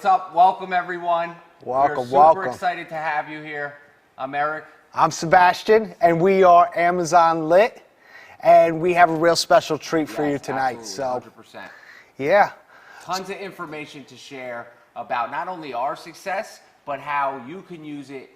what's up? Welcome, everyone. Welcome, We're welcome. super excited to have you here. I'm Eric. I'm Sebastian, and we are Amazon Lit, and we have a real special treat for you tonight. Absolutely, 100%. Yeah. Tons of information to share about not only our success, but how you can use it.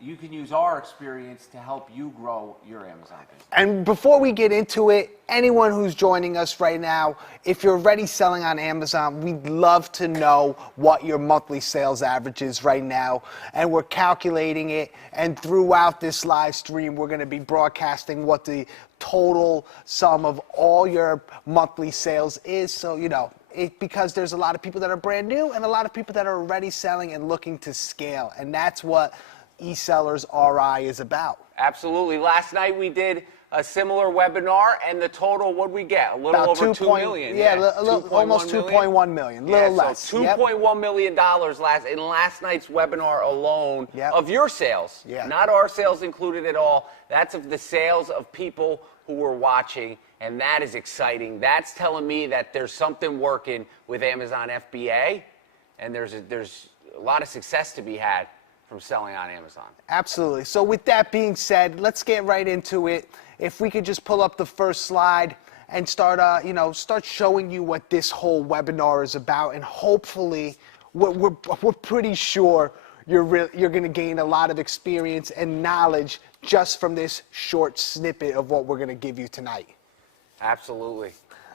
You can use our experience to help you grow your Amazon business. And before we get into it, anyone who's joining us right now, if you're already selling on Amazon, we'd love to know what your monthly sales average is right now. And we're calculating it. And throughout this live stream, we're going to be broadcasting what the total sum of all your monthly sales is. So, you know, because there's a lot of people that are brand new and a lot of people that are already selling and looking to scale. And that's what EsellersRI is about. Absolutely. Last night we did a similar webinar, and the total, what'd we get? A little About over 2 million. Yeah, almost 2.1 million. A little less. So $2.1 million in last night's webinar alone of your sales. Not our sales included at all. That's of the sales of people who were watching, and that is exciting. That's telling me that there's something working with Amazon FBA, and there's a lot of success to be had from selling on Amazon. Absolutely. So with that being said, let's get right into it. If we could just pull up the first slide and start showing you what this whole webinar is about, and hopefully we're pretty sure you're going to gain a lot of experience and knowledge just from this short snippet of what we're going to give you tonight. Absolutely.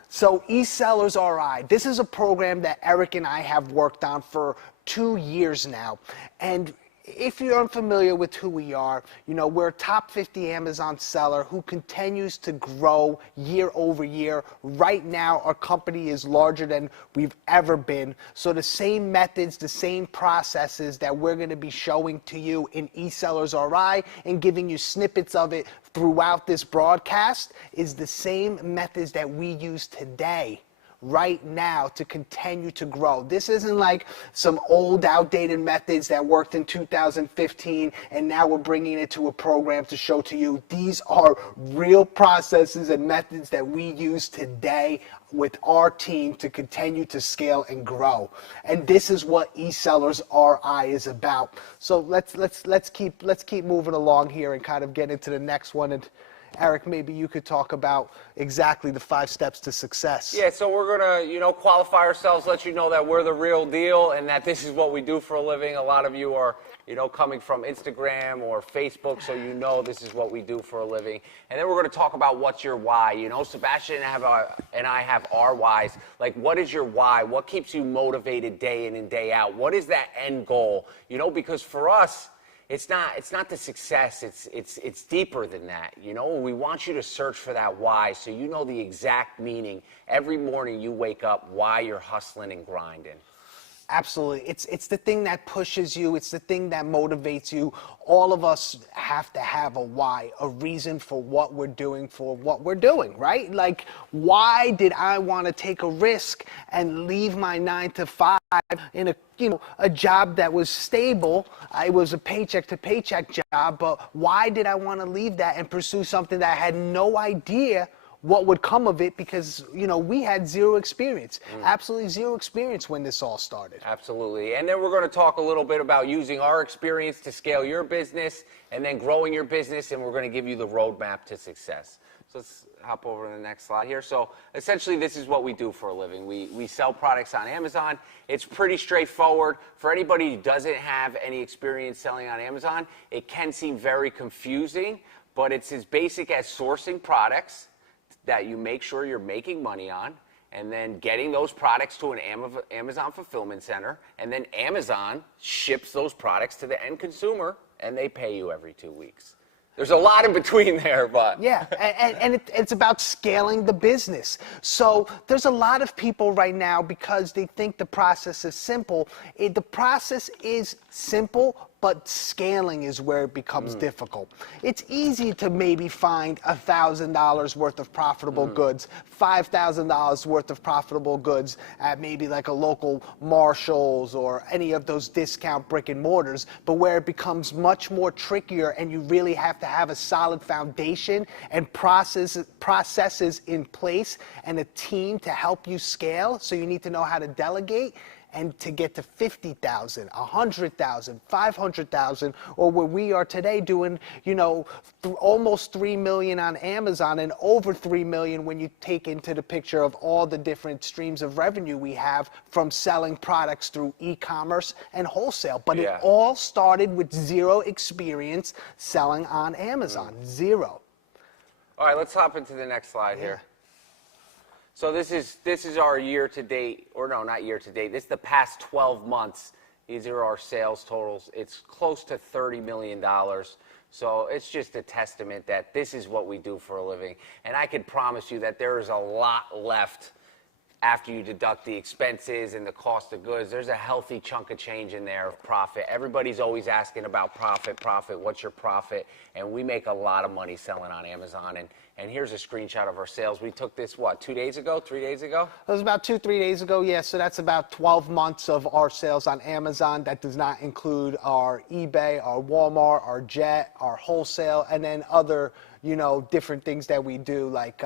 So EsellersRI, this is a program that Eric and I have worked on for 2 years now. And if you're unfamiliar with who we are, you know, we're a top 50 Amazon seller who continues to grow year over year. Right now, our company is larger than we've ever been. So the same methods, the same processes that we're going to be showing to you in EsellersRI and giving you snippets of it throughout this broadcast is the same methods that we use today, right now, to continue to grow. This isn't like some old outdated methods that worked in 2015 and now we're bringing it to a program to show to you. These are real processes and methods that we use today with our team to continue to scale and grow. And this is what EsellersRI is about. So let's keep moving along here and kind of get into the next one. And Eric, maybe you could talk about exactly the 5 steps to success. Yeah, so we're going to, qualify ourselves, let you know that we're the real deal and that this is what we do for a living. A lot of you are, coming from Instagram or Facebook, so this is what we do for a living. And then we're going to talk about what's your why. Sebastian and I have our whys. Like, what is your why? What keeps you motivated day in and day out? What is that end goal? Because for us, it's not the success, it's deeper than that. We want you to search for that why, so you know the exact meaning every morning you wake up, why you're hustling and grinding. Absolutely. It's the thing that pushes you. It's the thing that motivates you. All of us have to have a why, a reason for what we're doing, right? Like, why did I want to take a risk and leave my 9 to 5 in a job that was stable? It was a paycheck to paycheck job, but why did I want to leave that and pursue something that I had no idea what would come of it, because we had zero experience, absolutely zero experience when this all started. Absolutely. And then we're going to talk a little bit about using our experience to scale your business and then growing your business, and we're going to give you the roadmap to success. So let's hop over to the next slide here. So essentially, this is what we do for a living. We sell products on Amazon. It's pretty straightforward. For anybody who doesn't have any experience selling on Amazon, it can seem very confusing, but it's as basic as sourcing products that you make sure you're making money on, and then getting those products to an Amazon fulfillment center, and then Amazon ships those products to the end consumer, and they pay you every 2 weeks. There's a lot in between there, but... Yeah, and it's about scaling the business. So there's a lot of people right now, because they think the process is simple. The process is simple, but scaling is where it becomes difficult. It's easy to maybe find $1,000 worth of profitable goods, $5,000 worth of profitable goods at maybe like a local Marshall's or any of those discount brick and mortars, but where it becomes much more trickier and you really have to have a solid foundation and processes in place and a team to help you scale. So you need to know how to delegate and to get to 50,000, 100,000, 500,000, or where we are today doing, you know, almost 3 million on Amazon and over 3 million when you take into the picture of all the different streams of revenue we have from selling products through e-commerce and wholesale. But it all started with zero experience selling on Amazon. Zero. All right, let's hop into the next slide here. So this is our year to date, or no, not year to date. This is the past 12 months. These are our sales totals. It's close to $30 million. So it's just a testament that this is what we do for a living. And I can promise you that there is a lot left after you deduct the expenses and the cost of goods. There's a healthy chunk of change in there of profit. Everybody's always asking about profit, what's your profit? And we make a lot of money selling on Amazon. And here's a screenshot of our sales. We took this, what, 2 days ago, 3 days ago? It was about 2-3 days ago, yeah. So that's about 12 months of our sales on Amazon. That does not include our eBay, our Walmart, our Jet, our wholesale, and then other, you know, different things that we do, like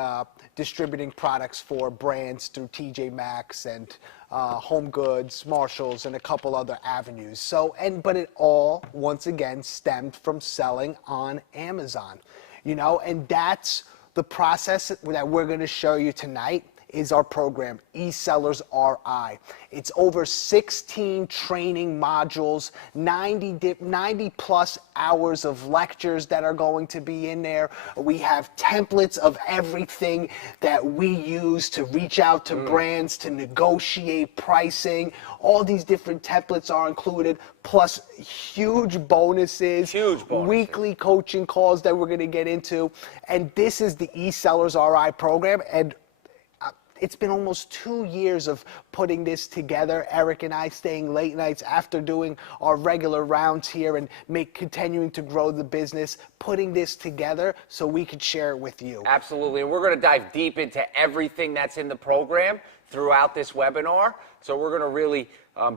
distributing products for brands through TJ Maxx and Home Goods, Marshalls, and a couple other avenues. So, but it all, once again, stemmed from selling on Amazon, you know, and that's the process that we're going to show you tonight. Is our program, EsellersRI. It's over 16 training modules, 90 plus hours of lectures that are going to be in there. We have templates of everything that we use to reach out to brands, to negotiate pricing. All these different templates are included, plus huge bonuses, weekly coaching calls that we're going to get into. And this is the EsellersRI program. And it's been almost 2 years of putting this together. Eric and I staying late nights after doing our regular rounds here and continuing to grow the business, putting this together so we could share it with you. Absolutely, and we're going to dive deep into everything that's in the program throughout this webinar. So we're going to really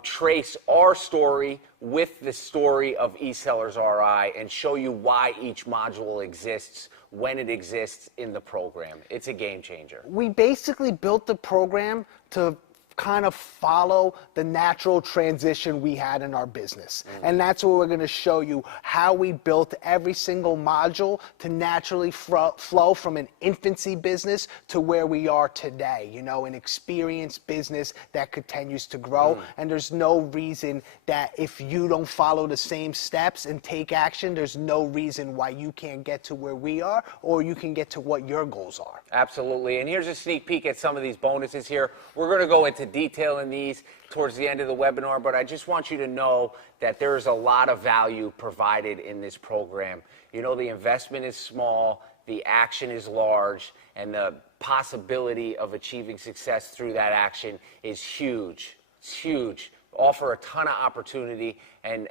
trace our story with the story of EsellersRI and show you why each module exists, when it exists in the program. It's a game changer. We basically built the program to kind of follow the natural transition we had in our business. And that's where we're going to show you how we built every single module to naturally flow from an infancy business to where we are today, you know, an experienced business that continues to grow. And there's no reason that if you don't follow the same steps and take action, there's no reason why you can't get to where we are or you can get to what your goals are. Absolutely. And here's a sneak peek at some of these bonuses here. We're going to go into detail in these towards the end of the webinar, but I just want you to know that there's a lot of value provided in this program. You know, the investment is small, the action is large, and the possibility of achieving success through that action is huge. It's huge. Offer a ton of opportunity, and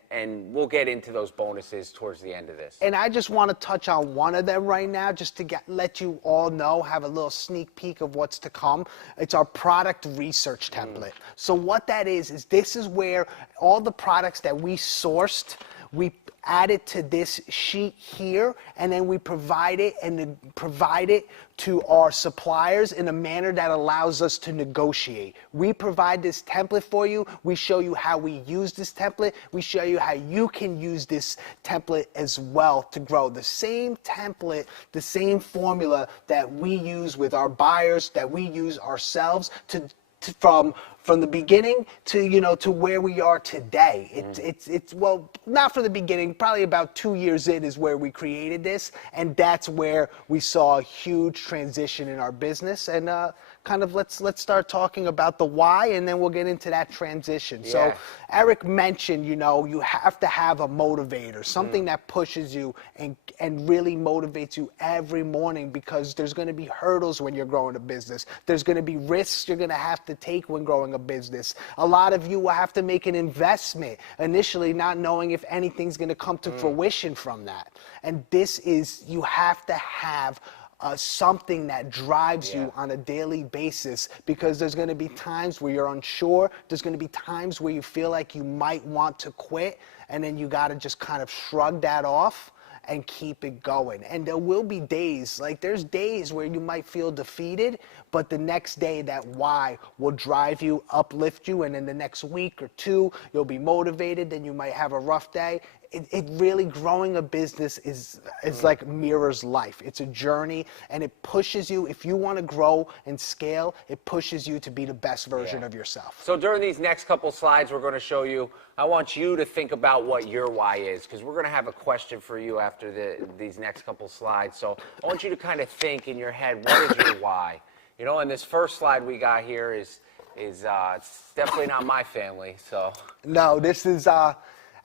we'll get into those bonuses towards the end of this. And I just want to touch on one of them right now, just to let you all know, have a little sneak peek of what's to come. It's our product research template. So what that is this is where all the products that we sourced, we add it to this sheet here, and then we provide it to our suppliers in a manner that allows us to negotiate. We provide this template for you. We show you how we use this template. We show you how you can use this template as well to grow. The same template, the same formula that we use with our buyers, that we use ourselves from the beginning to, you know, to where we are today. It's well, not from the beginning, probably about 2 years in is where we created this, and that's where we saw a huge transition in our business. And kind of let's start talking about the why, and then we'll get into that transition. Yeah. So Eric mentioned, you know, you have to have a motivator, something that pushes you and really motivates you every morning, because there's going to be hurdles when you're growing a business. There's going to be risks you're going to have to take when growing a business. A lot of you will have to make an investment initially, not knowing if anything's going to come to fruition from that. And this is, you have to have something that drives you on a daily basis, because there's going to be times where you're unsure. There's going to be times where you feel like you might want to quit, and then you got to just kind of shrug that off and keep it going. And there will be days, like there's days where you might feel defeated, but the next day that why will drive you, uplift you, and in the next week or two, you'll be motivated, then you might have a rough day. It really, growing a business is like mirrors life. It's a journey, and it pushes you. If you want to grow and scale, it pushes you to be the best version of yourself. So during these next couple slides we're going to show you, I want you to think about what your why is, because we're going to have a question for you after these next couple slides. So I want you to kind of think in your head, what is your why? You know, and this first slide we got here is it's definitely not my family. So no, this is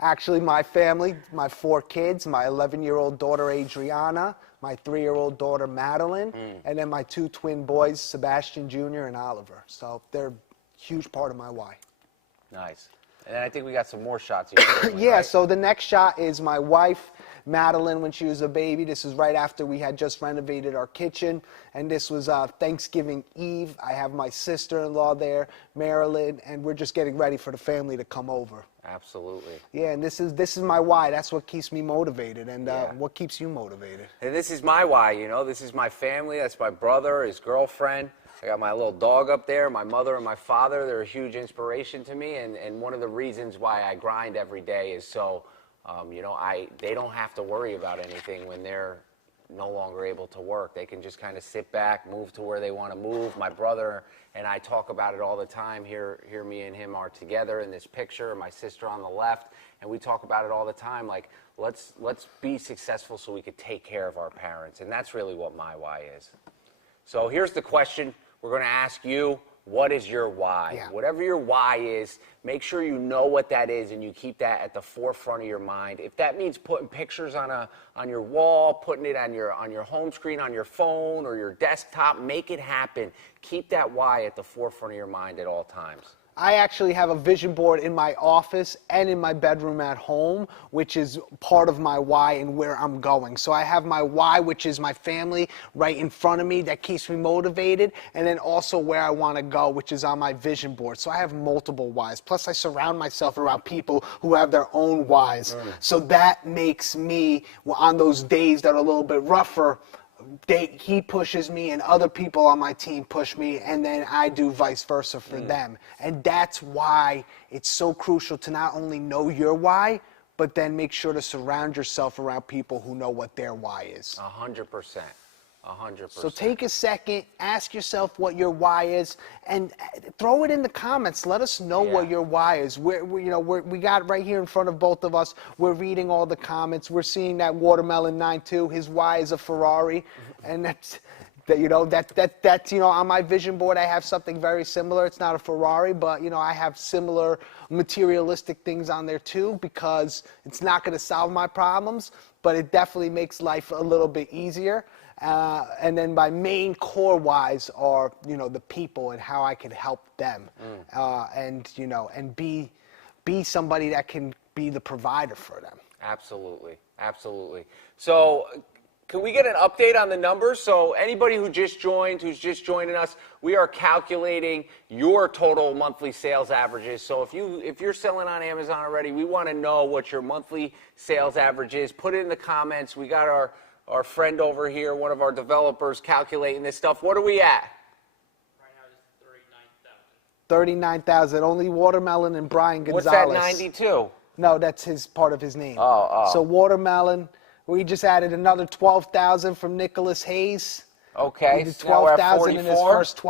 actually my family, my 4 kids, my 11-year-old daughter Adriana, my 3-year-old daughter Madeline, and then my 2 twin boys, Sebastian Jr. and Oliver. So they're a huge part of my why. Nice. And then I think we got some more shots here. Yeah, right? So the next shot is my wife, Madeline, when she was a baby. This is right after we had just renovated our kitchen. And this was Thanksgiving Eve. I have my sister-in-law there, Marilyn, and we're just getting ready for the family to come over. Absolutely. Yeah, and this is my why. That's what keeps me motivated. And what keeps you motivated? And this is my why, you know. This is my family. That's my brother, his girlfriend. I got my little dog up there, my mother and my father. They're a huge inspiration to me. And one of the reasons why I grind every day is so, you know, they don't have to worry about anything when they're no longer able to work. They can just kind of sit back, move to where they want to move. My brother and I talk about it all the time. Here me and him are together in this picture, my sister on the left, and we talk about it all the time. Like, let's be successful so we could take care of our parents. And that's really what my why is. So here's the question. We're going to ask you, what is your why? Yeah. Whatever your why is, make sure you know what that is and you keep that at the forefront of your mind. If that means putting pictures on your wall, putting it on your home screen, on your phone or your desktop, make it happen. Keep that why at the forefront of your mind at all times. I actually have a vision board in my office and in my bedroom at home, which is part of my why and where I'm going. So I have my why, which is my family, right in front of me that keeps me motivated, and then also where I want to go, which is on my vision board. So I have multiple whys. Plus I surround myself around people who have their own whys. So that makes me, on those days that are a little bit rougher, he pushes me and other people on my team push me, and then I do vice versa for them. And that's why it's so crucial to not only know your why, but then make sure to surround yourself around people who know what their why is. 100%. 100%. So take a second, ask yourself what your why is, and throw it in the comments. Let us know what your why is. We got right here in front of both of us. We're reading all the comments. We're seeing that Watermelon 92. His why is a Ferrari, and that's on my vision board. I have something very similar. It's not a Ferrari, but I have similar materialistic things on there too, because it's not going to solve my problems, but it definitely makes life a little bit easier. And then my main core whys are, the people and how I can help them, and be somebody that can be the provider for them. Absolutely, absolutely. So can we get an update on the numbers? So anybody who's just joining us, we are calculating your total monthly sales averages. So if you're selling on Amazon already, we want to know what your monthly sales average is. Put it in the comments. We got our friend over here, one of our developers, calculating this stuff. What are we at? Right now it's 39,000. 39,000. Only Watermelon and Brian Gonzalez. What's that 92? No, that's his part of his name. Oh. So Watermelon, we just added another 12,000 from Nicholas Hayes. Okay, He did so now we're at 12,000 in his 44? first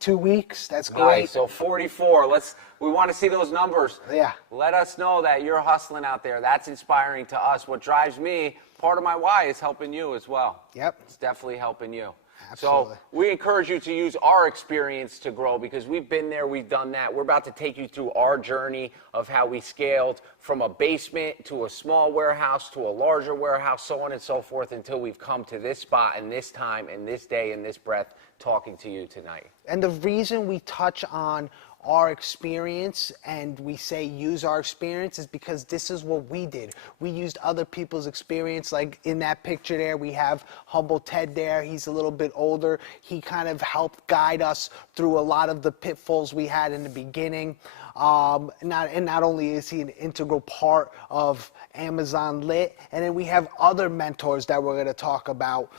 2 weeks. That's great. Nice, so 44. We want to see those numbers. Yeah. Let us know that you're hustling out there. That's inspiring to us. What drives me, part of my why is helping you as well. Yep. It's definitely helping you. Absolutely. So we encourage you to use our experience to grow, because we've been there, we've done that. We're about to take you through our journey of how we scaled from a basement to a small warehouse to a larger warehouse, so on and so forth, until we've come to this spot and this time and this day and this breath talking to you tonight. And the reason we touch on our experience and we say use our experience is because this is what we did. We used other people's experience. Like in that picture there, we have Humble Ted there. He's a little bit older. He kind of helped guide us through a lot of the pitfalls we had in the beginning. Not only is he an integral part of Amazon Lit, and then we have other mentors that we're going to talk about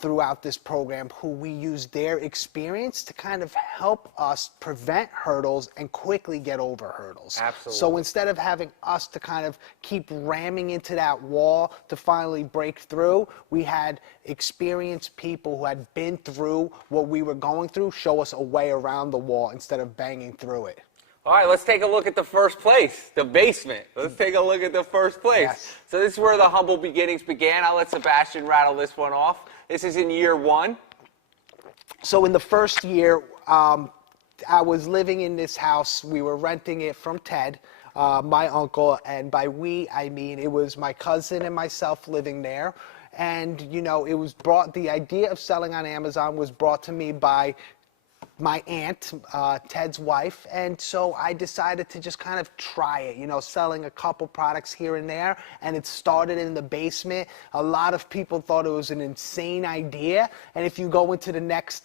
throughout this program who we use their experience to kind of help us prevent hurdles and quickly get over hurdles. Absolutely. So instead of having us to kind of keep ramming into that wall to finally break through, we had experienced people who had been through what we were going through show us a way around the wall instead of banging through it. All right, let's take a look at the first place, the basement. Let's take a look at the first place. Yes. So this is where the humble beginnings began. I'll let Sebastian rattle this one off. This is in year 1. So in the first year, I was living in this house. We were renting it from Ted, my uncle, and by we, I mean it was my cousin and myself living there. And, you know, the idea of selling on Amazon was brought to me by my aunt, Ted's wife, and so I decided to just kind of try it, you know, selling a couple products here and there, and it started in the basement. A lot of people thought it was an insane idea, and if you go into the next,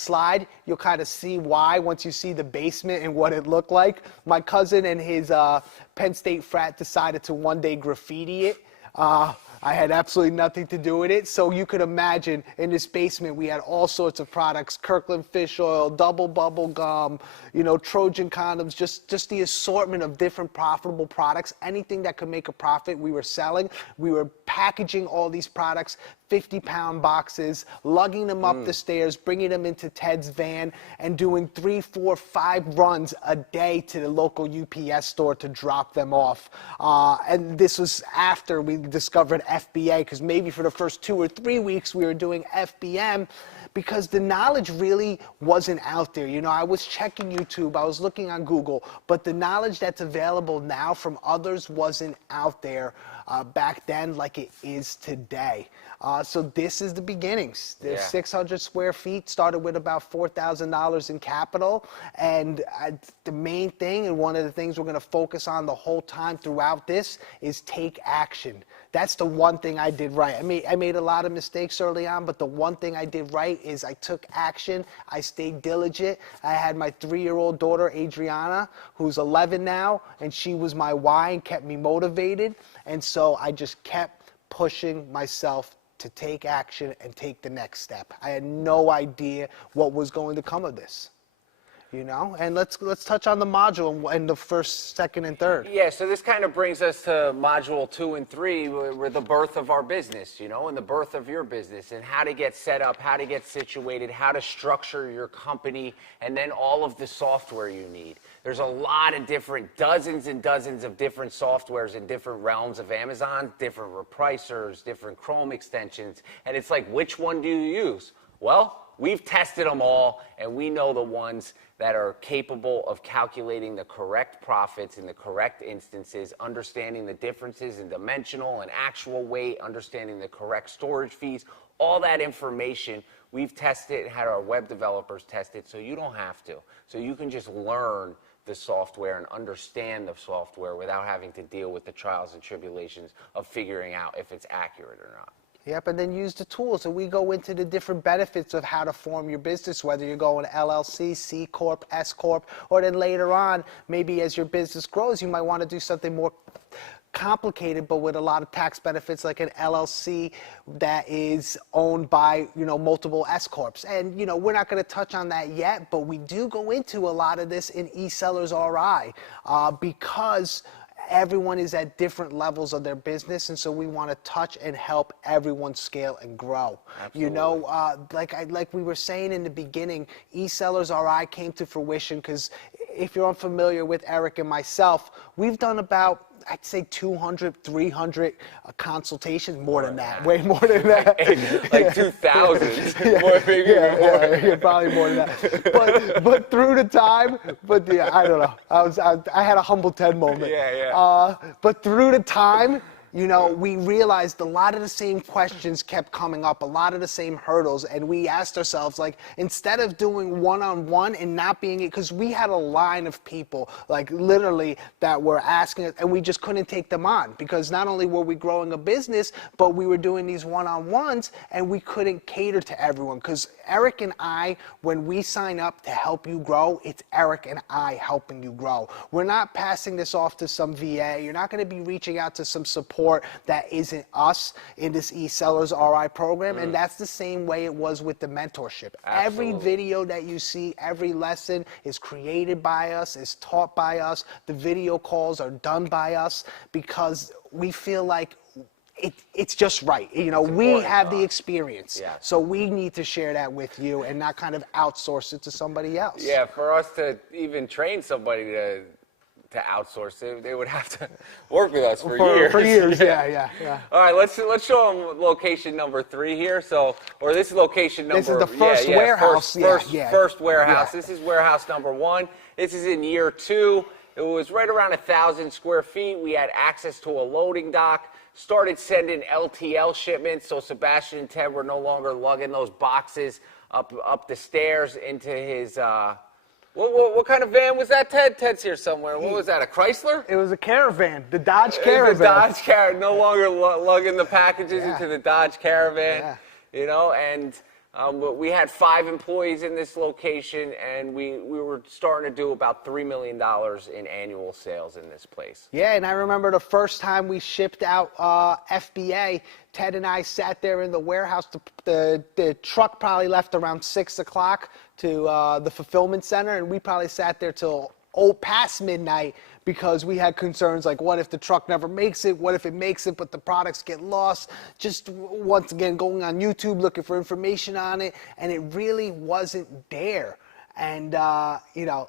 slide, you'll kind of see why once you see the basement and what it looked like. My cousin and his Penn State frat decided to one day graffiti it. I had absolutely nothing to do with it, so you could imagine in this basement we had all sorts of products: Kirkland fish oil, double bubble gum, you know, Trojan condoms, just the assortment of different profitable products. Anything that could make a profit, we were selling. We were packaging all these products, 50-pound boxes, lugging them up the stairs, bringing them into Ted's van, and doing 3, 4, 5 runs a day to the local UPS store to drop them off. And this was after we discovered FBA, because maybe for the first 2 or 3 weeks we were doing FBM, because the knowledge really wasn't out there. You know, I was checking YouTube, I was looking on Google, but the knowledge that's available now from others wasn't out there back then like it is today. So this is the beginnings. There's 600 square feet, started with about $4,000 in capital, and the main thing, and one of the things we're going to focus on the whole time throughout this, is take action. That's the one thing I did right. I made a lot of mistakes early on, but the one thing I did right is I took action. I stayed diligent. I had my 3-year-old daughter, Adriana, who's 11 now, and she was my why and kept me motivated. And so I just kept pushing myself to take action and take the next step. I had no idea what was going to come of this. You know, and let's touch on the module and the first, second, and third. Yeah, so this kind of brings us to module 2 and 3, where the birth of our business, you know, and the birth of your business, and how to get set up, how to get situated, how to structure your company, and then all of the software you need. There's a lot of dozens and dozens of different softwares in different realms of Amazon, different repricers, different Chrome extensions, and it's like, which one do you use? Well, we've tested them all, and we know the ones that are capable of calculating the correct profits in the correct instances, understanding the differences in dimensional and actual weight, understanding the correct storage fees, all that information. We've tested and had our web developers test it, so you don't have to. So you can just learn the software and understand the software without having to deal with the trials and tribulations of figuring out if it's accurate or not. Yep, and then use the tools. And we go into the different benefits of how to form your business, whether you're going LLC, C Corp, S Corp, or then later on, maybe as your business grows, you might want to do something more complicated, but with a lot of tax benefits, like an LLC that is owned by, you know, multiple S Corps. And, you know, we're not going to touch on that yet, but we do go into a lot of this in EsellersRI because everyone is at different levels of their business, and so we want to touch and help everyone scale and grow. Absolutely. You know, like we were saying in the beginning, EsellersRI came to fruition because if you're unfamiliar with Eric and myself, we've done about, I'd say 200, 300 consultations, more than that, way more than that. Like 2,000. Yeah, probably more than that. But through the time, I don't know. I had a humble Ted moment. Yeah. But through the time, you know, we realized a lot of the same questions kept coming up, a lot of the same hurdles, and we asked ourselves, like, instead of doing one-on-one and not being it, because we had a line of people, like, literally, that were asking us, and we just couldn't take them on, because not only were we growing a business, but we were doing these one-on-ones, and we couldn't cater to everyone, because Eric and I, when we sign up to help you grow, it's Eric and I helping you grow. We're not passing this off to some VA. You're not going to be reaching out to some support that isn't us in this EsellersRI program, and that's the same way it was with the mentorship. Absolutely. Every video that you see, every lesson is created by us, is taught by us. The video calls are done by us because we feel like it's just right. You know, we have the experience. Yeah. So we need to share that with you and not kind of outsource it to somebody else. Yeah, for us to even train somebody to outsource it, they would have to work with us for years. For years, yeah. All right, let's show them location number 3 here. So, or this is location number. This is the first warehouse. First warehouse. Yeah. This is warehouse number 1. This is in year 2. It was right around 1,000 square feet. We had access to a loading dock. Started sending LTL shipments. So Sebastian and Ted were no longer lugging those boxes up the stairs into his. What kind of van was that, Ted? Ted's here somewhere. What was that, a Chrysler? It was a Caravan, the Dodge The Caravan. Dodge Caravan, no longer lugging the packages into the Dodge Caravan. Yeah. You know, and we had 5 employees in this location, and we were starting to do about $3 million in annual sales in this place. Yeah, and I remember the first time we shipped out FBA, Ted and I sat there in the warehouse. The truck probably left around 6 o'clock to the fulfillment center, and we probably sat there till past midnight because we had concerns like, what if the truck never makes it? What if it makes it but the products get lost? Just once again going on YouTube looking for information on it, and it really wasn't there. And you know,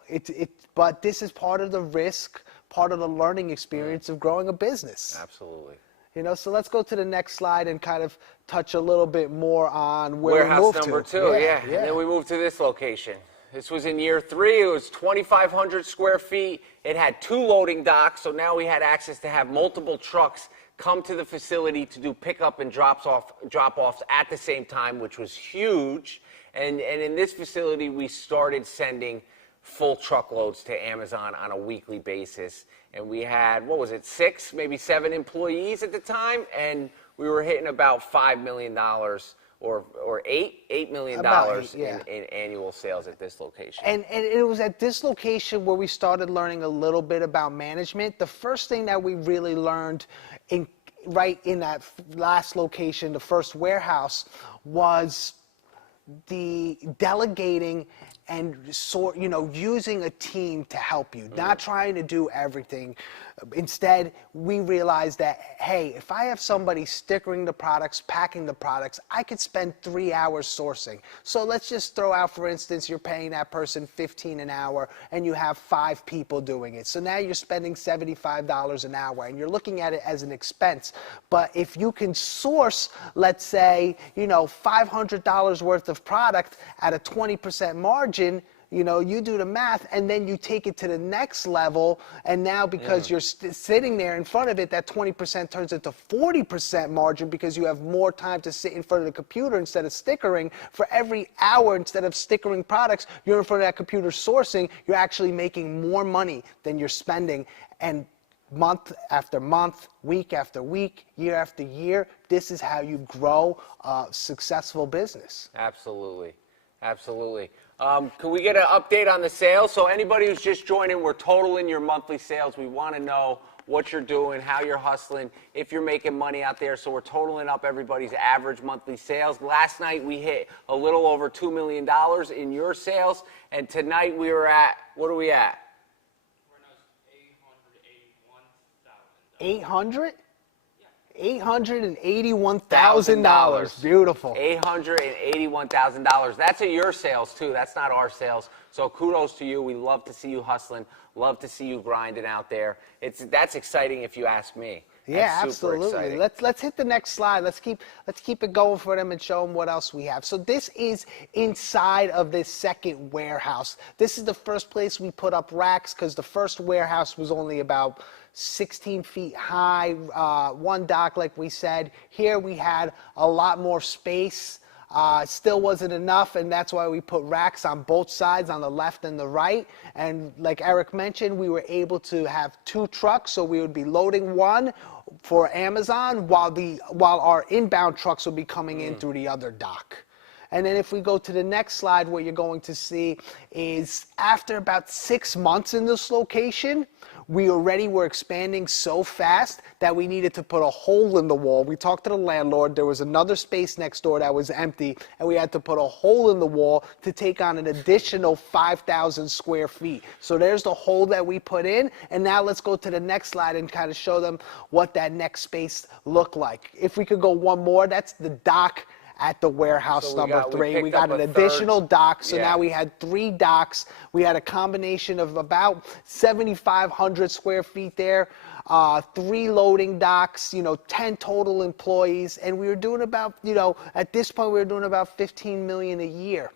but this is part of the risk, part of the learning experience of growing a business. Absolutely. You know, so let's go to the next slide and kind of touch a little bit more on where we Warehouse moved number to. 2, yeah. And then we moved to this location. This was in year 3. It was 2,500 square feet. It had 2 loading docks, so now we had access to have multiple trucks come to the facility to do pickup and drop-offs at the same time, which was huge. And in this facility, we started sending full truckloads to Amazon on a weekly basis. And we had, 6, maybe 7 employees at the time, and we were hitting about $5 million or $8 million in annual sales at this location. And it was at this location where we started learning a little bit about management. The first thing that we really learned right in that last location, the first warehouse, was the delegating and using a team to help you, not trying to do everything. Instead, we realized that, hey, if I have somebody stickering the products, packing the products, I could spend 3 hours sourcing. So let's just throw out, for instance, you're paying that person $15 an hour and you have 5 people doing it. So now you're spending $75 an hour and you're looking at it as an expense. But if you can source, let's say, $500 worth of product at a 20% margin, you do the math, and then you take it to the next level, and now because you're sitting there in front of it, that 20% turns into 40% margin because you have more time to sit in front of the computer instead of stickering. For every hour, instead of stickering products, you're in front of that computer sourcing, you're actually making more money than you're spending. And month after month, week after week, year after year, this is how you grow a successful business. Absolutely. Absolutely. Can we get an update on the sales? So anybody who's just joining, we're totaling your monthly sales. We want to know what you're doing, how you're hustling, if you're making money out there. So we're totaling up everybody's average monthly sales. Last night we hit a little over $2 million in your sales. And tonight we were at, what are we at? We're at 800? $881,000. Beautiful. $881,000. That's your sales too. That's not our sales. So kudos to you. We love to see you hustling. Love to see you grinding out there. That's exciting if you ask me. Yeah, That's super absolutely. exciting. Let's hit the next slide. Let's keep it going for them and show them what else we have. So this is inside of this second warehouse. This is the first place we put up racks because the first warehouse was only about 16 feet high, one dock, like we said. Here we had a lot more space. Still wasn't enough, and that's why we put racks on both sides, on the left and the right. And like Eric mentioned, we were able to have 2 trucks, so we would be loading one for Amazon while our inbound trucks would be coming in through the other dock. And then if we go to the next slide, what you're going to see is after about 6 months in this location, we already were expanding so fast that we needed to put a hole in the wall. We talked to the landlord. There was another space next door that was empty, and we had to put a hole in the wall to take on an additional 5,000 square feet. So there's the hole that we put in, and now let's go to the next slide and kind of show them what that next space looked like. If we could go one more, that's the dock at the warehouse So number 3. We picked got up an a third- additional dock, so Yeah. now we had 3 docks. We had a combination of about 7,500 square feet there, 3 loading docks, 10 total employees, and we were doing about, at this point we were doing about 15 million a year.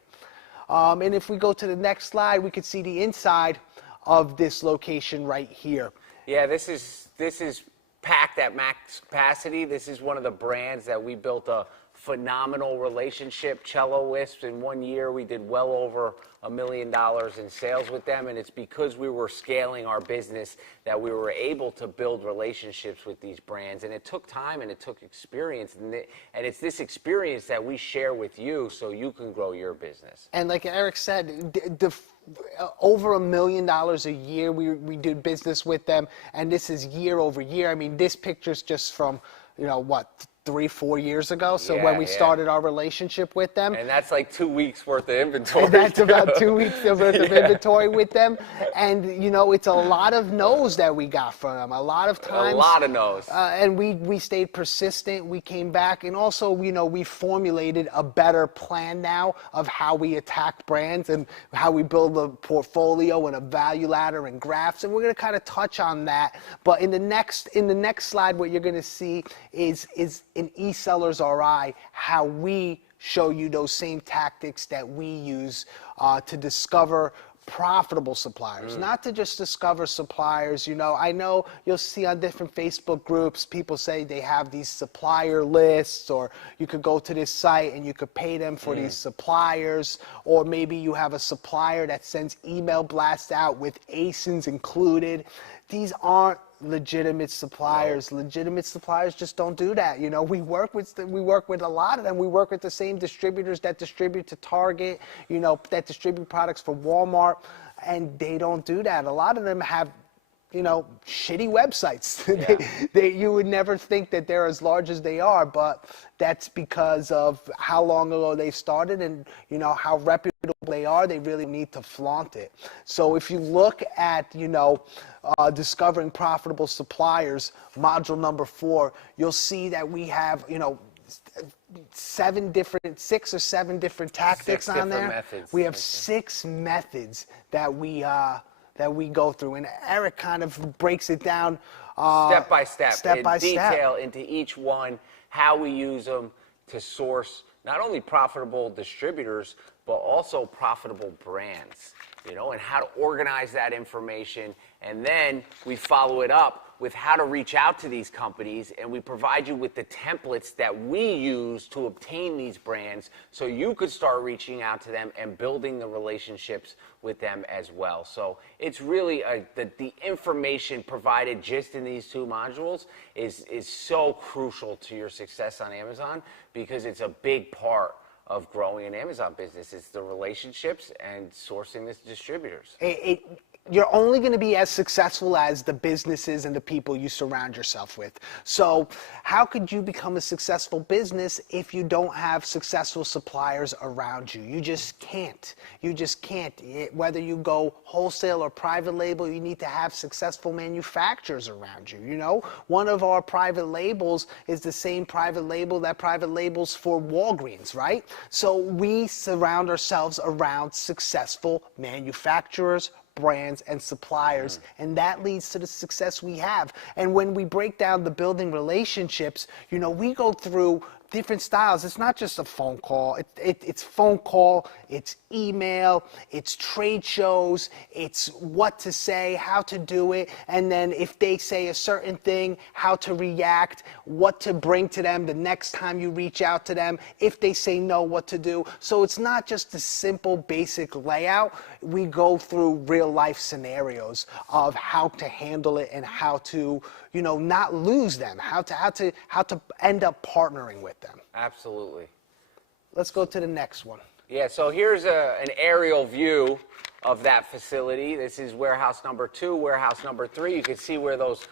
And if we go to the next slide, we could see the inside of this location right here. Yeah, this is packed at max capacity. This is one of the brands that we built a phenomenal relationship, Cello Wisps. In 1 year, we did well over $1 million in sales with them, and it's because we were scaling our business that we were able to build relationships with these brands. And it took time and it took experience, and it's this experience that we share with you so you can grow your business. And like Eric said, over $1 million a year we did business with them, and this is year over year. I mean, this picture's just from, 3-4 years ago, so when we started our relationship with them. And that's like 2 weeks worth of inventory. And that's about 2 weeks worth of inventory with them. And, it's a lot of no's that we got from them. A lot of times. A lot of no's. And we stayed persistent. We came back. And also, we formulated a better plan now of how we attack brands and how we build a portfolio and a value ladder and graphs. And we're going to kind of touch on that. But in the next slide, what you're going to see is in EsellersRI, how we show you those same tactics that we use to discover profitable suppliers, not to just discover suppliers. I know you'll see on different Facebook groups, people say they have these supplier lists, or you could go to this site and you could pay them for these suppliers, or maybe you have a supplier that sends email blasts out with ASINs included. These aren't legitimate suppliers. No. Legitimate suppliers just don't do that. We work with a lot of them. We work with the same distributors that distribute to Target, that distribute products for Walmart, and they don't do that. A lot of them have shitty websites. Yeah. You would never think that they're as large as they are, but that's because of how long ago they started and how reputable they are. They really need to flaunt it. So if you look at discovering profitable suppliers, module number 4, you'll see that we have 6 or 7 different tactics on there. Methods. We have 6 methods that we go through, and Eric kind of breaks it down step by step, detail into each one, how we use them to source not only profitable distributors, but also profitable brands, and how to organize that information. And then we follow it up with how to reach out to these companies, and we provide you with the templates that we use to obtain these brands so you could start reaching out to them and building the relationships with them as well. So it's really the information provided just in these 2 modules is so crucial to your success on Amazon, because it's a big part of growing an Amazon business. It's the relationships and sourcing the distributors. You're only going to be as successful as the businesses and the people you surround yourself with. So how could you become a successful business if you don't have successful suppliers around you? You just can't. You just can't. Whether you go wholesale or private label, you need to have successful manufacturers around you. One of our private labels is the same private label that private labels for Walgreens, right? So we surround ourselves around successful manufacturers, brands and suppliers, and that leads to the success we have. And when we break down the building relationships, you know, we go through different styles. It's not just a phone call. It's phone call, it's email, it's trade shows, it's what to say, how to do it, and then if they say a certain thing, how to react, what to bring to them the next time you reach out to them, if they say no, what to do. So it's not just a simple basic layout. We go through real life scenarios of how to handle it and how to, you know, not lose them, how to end up partnering with them. Absolutely. Let's go to the next one. Yeah, so here's an aerial view of that facility. This is warehouse number 2, warehouse number 3. You can see where those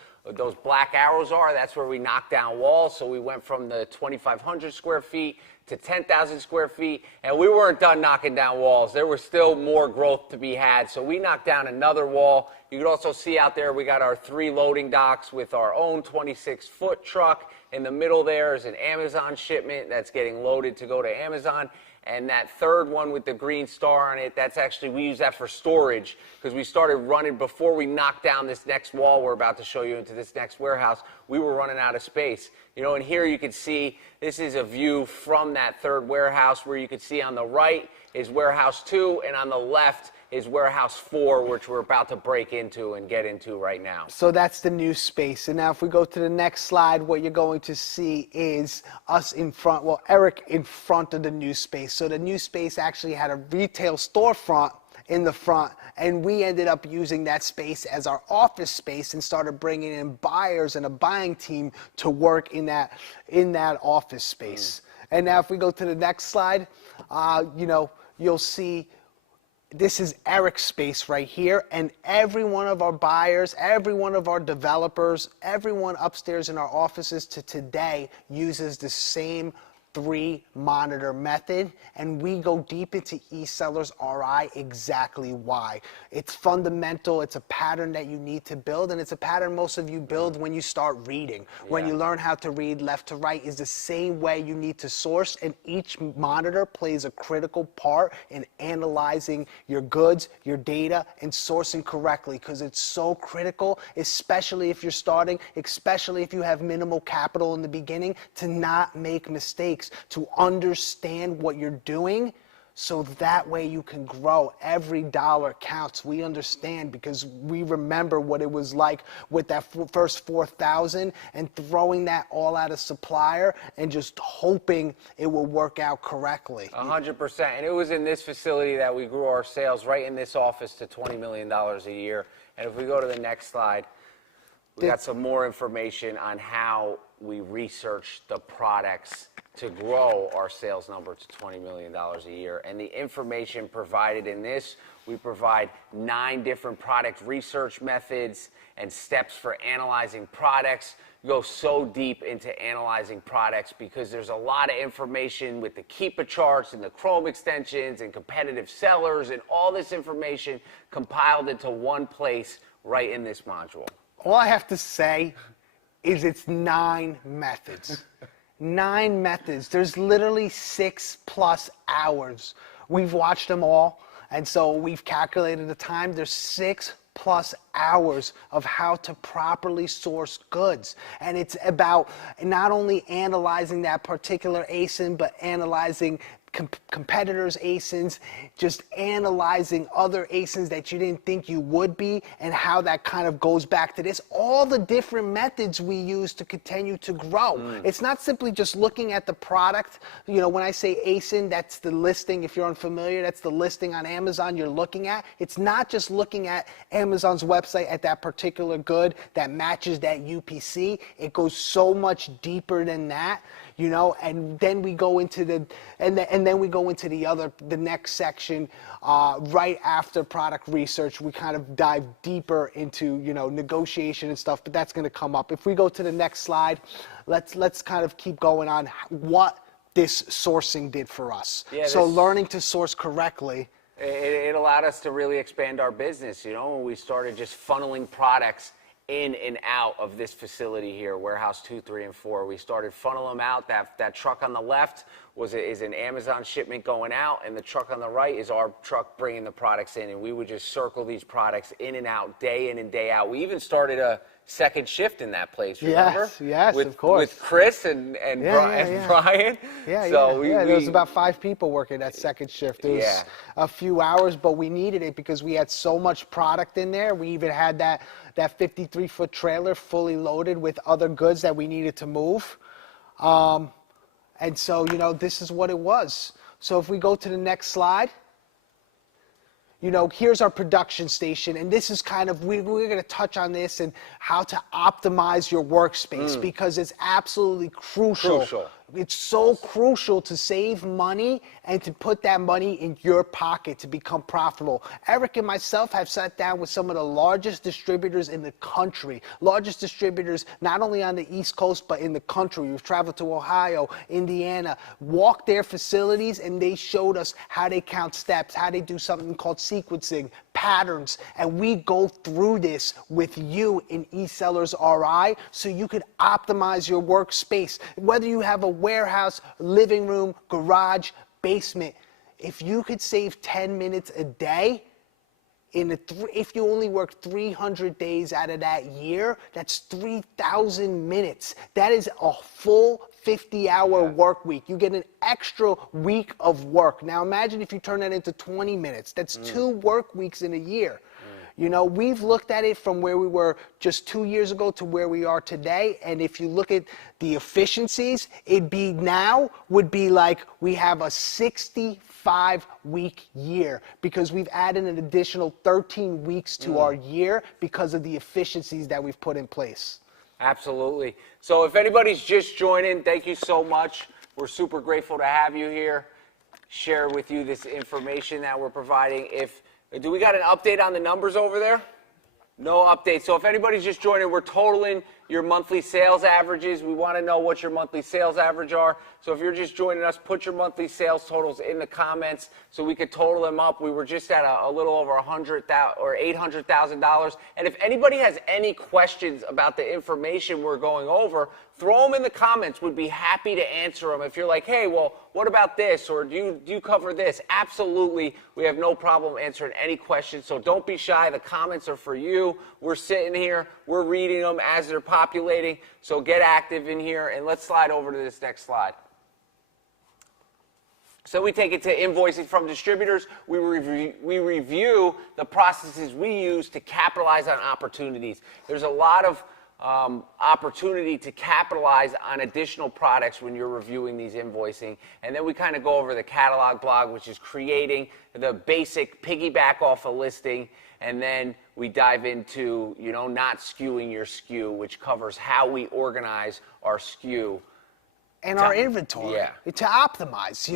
black arrows are. That's where we knocked down walls. So we went from the 2,500 square feet to 10,000 square feet, and we weren't done knocking down walls. There was still more growth to be had, so we knocked down another wall. You can also see out there we got our 3 loading docks with our own 26-foot truck. In the middle there is an Amazon shipment that's getting loaded to go to Amazon. And that third one with the green star on it, that's actually, we use that for storage because we started running, before we knocked down this next wall we're about to show you into this next warehouse, we were running out of space. You know, and here you can see, this is a view from that third warehouse where you can see on the right is warehouse 2 and on the left is warehouse 4, which we're about to break into and get into right now. So that's the new space. And now if we go to the next slide, what you're going to see is us in front, well, Eric in front of the new space. So the new space actually had a retail storefront in the front, and we ended up using that space as our office space and started bringing in buyers and a buying team to work in that office space. And now if we go to the next slide, you know, you'll see this is Eric's space right here, and every one of our buyers, every one of our developers, everyone upstairs in our offices to today uses the same 3-monitor method, and we go deep into EsellersRI exactly why. It's fundamental, it's a pattern that you need to build, and it's a pattern most of you build when you start reading. When you learn how to read left to right is the same way you need to source, and each monitor plays a critical part in analyzing your goods, your data, and sourcing correctly, because it's so critical, especially if you're starting, especially if you have minimal capital in the beginning, to not make mistakes, to understand what you're doing, so that way you can grow. Every dollar counts. We understand because we remember what it was like with that first 4,000 and throwing that all at a supplier and just hoping it will work out correctly. 100%. And it was in this facility that we grew our sales, right in this office, to $20 million a year. And if we go to the next slide, we got some more information on how we researched the products to grow our sales number to $20 million a year. And the information provided in this, we provide 9 different product research methods and steps for analyzing products. We go so deep into analyzing products because there's a lot of information with the Keepa charts and the Chrome extensions and competitive sellers and all this information compiled into one place right in this module. All I have to say is it's 9 methods. 9 methods. There's literally 6+ hours. We've watched them all, and so we've calculated the time. There's 6+ hours of how to properly source goods. And it's about not only analyzing that particular ASIN, but analyzing competitors' ASINs, just analyzing other ASINs that you didn't think you would be, and how that kind of goes back to this. All the different methods we use to continue to grow. It's not simply just looking at the product. You know, when I say ASIN, that's the listing. If you're unfamiliar, that's the listing on Amazon you're looking at. It's not just looking at Amazon's website at that particular good that matches that UPC. It goes so much deeper than that. You know, and then we go into the next section right after product research. We kind of dive deeper into, you know, negotiation and stuff, but that's going to come up. If we go to the next slide, let's kind of keep going on what this sourcing did for us. Yeah, so learning to source correctly. It allowed us to really expand our business. You know, when we started just funneling products in and out of this facility here, warehouse 2, 3, and 4. We started funneling them out. That truck on the left is an Amazon shipment going out, and the truck on the right is our truck bringing the products in. And we would just circle these products in and out, day in and day out. We even started a second shift in that place, remember? Yes, with, of course. With Chris and Brian. There was about 5 people working that second shift. It was a few hours, but we needed it because we had so much product in there. We even had that 53-foot trailer fully loaded with other goods that we needed to move. And so, this is what it was. So if we go to the next slide. Here's our production station, and this is kind of, we're going to touch on this and how to optimize your workspace because it's absolutely crucial. It's so crucial to save money and to put that money in your pocket to become profitable. Eric and myself have sat down with some of the largest distributors in the country, largest distributors not only on the East Coast but in the country. We've traveled to Ohio, Indiana, walked their facilities, and they showed us how they count steps, how they do something called sequencing, patterns, and we go through this with you in EsellersRI so you could optimize your workspace. Whether you have a warehouse, living room, garage, basement, if you could save 10 minutes a day, if you only work 300 days out of that year, that's 3,000 minutes. That is a full 50-hour work week. You get an extra week of work. Now imagine if you turn that into 20 minutes. That's 2 work weeks in a year. We've looked at it from where we were just 2 years ago to where we are today. And if you look at the efficiencies, would be like we have a 65-week year because we've added an additional 13 weeks to our year because of the efficiencies that we've put in place. Absolutely. So if anybody's just joining, thank you so much. We're super grateful to have you here, share with you this information that we're providing. Do we got an update on the numbers over there? No update. So if anybody's just joining, we're totaling your monthly sales averages. We want to know what your monthly sales average are. So if you're just joining us, put your monthly sales totals in the comments so we could total them up. We were just at a little over $100,000 or $800,000. And if anybody has any questions about the information we're going over, throw them in the comments. We'd be happy to answer them. If you're like, hey, well, what about this? Or do you cover this? Absolutely. We have no problem answering any questions. So don't be shy. The comments are for you. We're sitting here. We're reading them as they're populating. So get active in here. And let's slide over to this next slide. So we take it to invoicing from distributors. We review the processes we use to capitalize on opportunities. There's a lot of opportunity to capitalize on additional products when you're reviewing these invoicing. And then we kind of go over the catalog blog, which is creating the basic piggyback off a listing. And then we dive into, not skewing your SKU, which covers how we organize our SKU. And our inventory to optimize,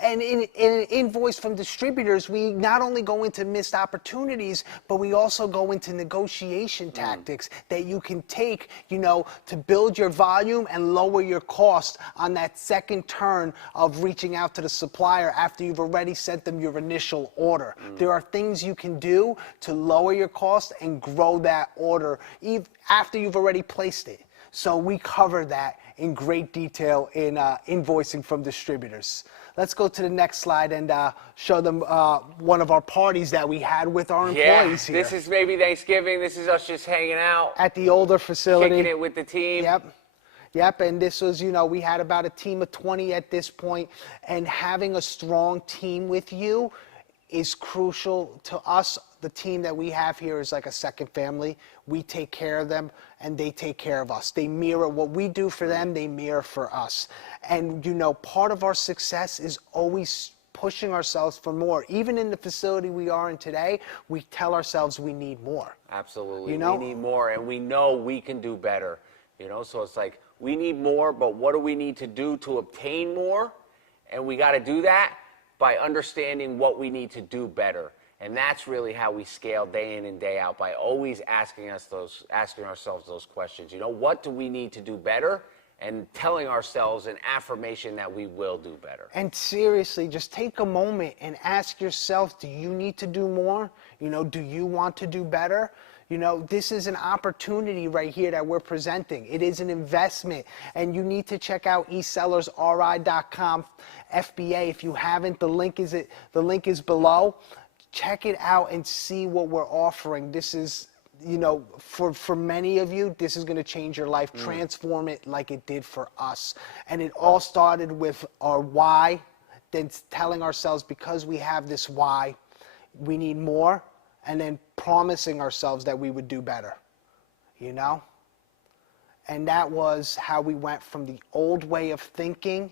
and in an invoice from distributors, we not only go into missed opportunities, but we also go into negotiation tactics that you can take, to build your volume and lower your cost on that second turn of reaching out to the supplier after you've already sent them your initial order. There are things you can do to lower your cost and grow that order after you've already placed it. So we cover that in great detail in invoicing from distributors. Let's go to the next slide and show them one of our parties that we had with our employees here. This is maybe Thanksgiving. This is us just hanging out. At the older facility. Kicking it with the team. Yep, and this was, we had about a team of 20 at this point, and having a strong team with you is crucial to us. The team that we have here is like a second family. We take care of them, and they take care of us. They mirror what we do for them, they mirror for us. And, part of our success is always pushing ourselves for more. Even in the facility we are in today, we tell ourselves we need more. Absolutely. We need more, and we know we can do better. So it's like, we need more, but what do we need to do to obtain more? And we got to do that by understanding what we need to do better. And that's really how we scale day in and day out, by always asking ourselves those questions. What do we need to do better? And telling ourselves an affirmation that we will do better. And seriously, just take a moment and ask yourself, do you need to do more? Do you want to do better? You know, this is an opportunity right here that we're presenting. It is an investment, and you need to check out EsellersRI.com FBA. If you haven't, the link is below. Check it out and see what we're offering. This is, you know, for many of you, this is going to change your life, transform it like it did for us. And it all started with our why, then telling ourselves, because we have this why, we need more, and then promising ourselves that we would do better, you know? And that was how we went from the old way of thinking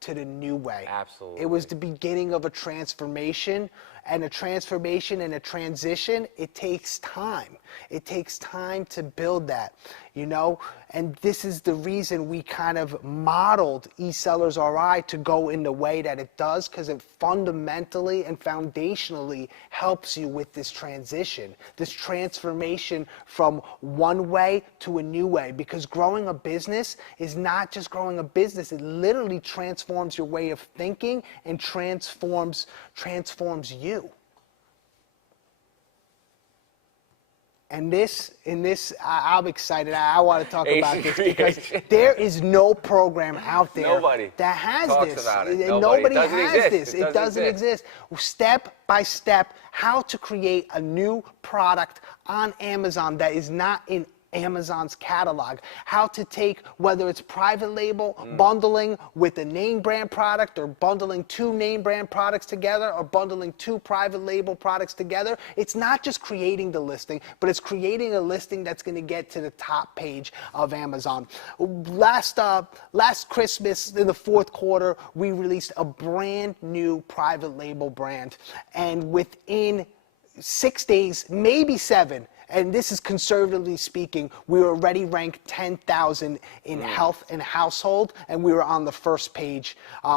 to the new way. Absolutely. It was the beginning of a transformation, and a transformation and a transition, it takes time. It takes time to build that, you know? And this is the reason we kind of modeled EsellersRI to go in the way that it does, because it fundamentally and foundationally helps you with this transition, this transformation from one way to a new way. Because growing a business is not just growing a business, it literally transforms your way of thinking and transforms you. And I'm excited. I want to talk about this because there is no program out there that has this. About it. Nobody has this. It doesn't exist. Step by step, how to create a new product on Amazon that is not in Amazon's catalog. How to take, whether it's private label, bundling with a name brand product, or bundling 2 name brand products together, or bundling 2 private label products together. It's not just creating the listing, but it's creating a listing that's going to get to the top page of Amazon. Last Christmas, in the 4th quarter, we released a brand new private label brand. And within 6 days, maybe 7, and this is conservatively speaking, we were already ranked 10,000 in health and household, and we were on the first page.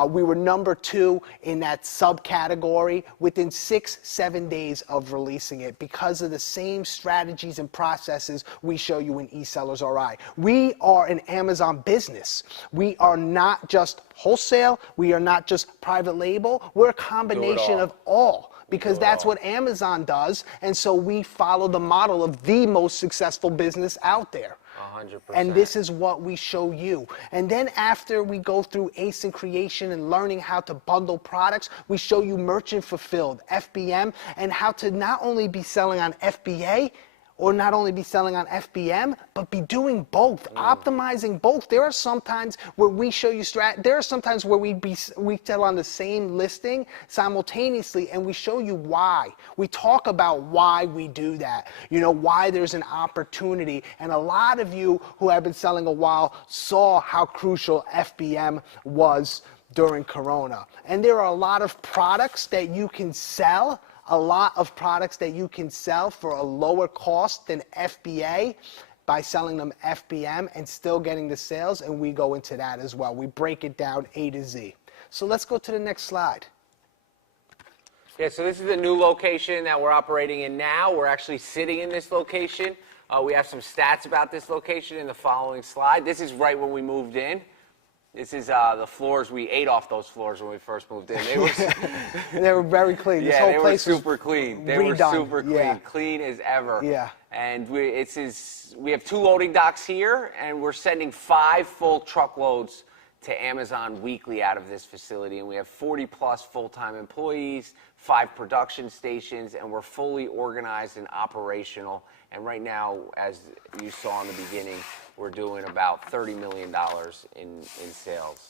We were number 2 in that subcategory within 6-7 days of releasing it, because of the same strategies and processes we show you in EsellersRI. We are an Amazon business. We are not just wholesale. We are not just private label. We're a combination of all. Because that's what Amazon does, and so we follow the model of the most successful business out there. 100%. And this is what we show you. And then after we go through ACE and creation and learning how to bundle products, we show you merchant fulfilled, FBM, and how to not only be selling on FBA, or not only be selling on FBM, but be doing both, optimizing both. There are some times where we show you there are some times where we sell on the same listing simultaneously, and we show you why. We talk about why we do that, you know, why there's an opportunity. And a lot of you who have been selling a while saw how crucial FBM was during Corona. And there are a lot of products that you can sell, for a lower cost than FBA by selling them FBM and still getting the sales, and we go into that as well. We break it down A to Z. So let's go to the next slide. Yeah, so this is the new location that we're operating in now. We're actually sitting in this location. We have some stats about this location in the following slide. This is right when we moved in. This is the floors. We ate off those floors when we first moved in. They were very clean. This whole they place were super clean. They were super clean, clean as ever. Yeah. And we have 2 loading docks here, and we're sending 5 full truckloads to Amazon weekly out of this facility. And we have 40 plus full-time employees, 5 production stations, and we're fully organized and operational. And right now, as you saw in the beginning, we're doing about $30 million in sales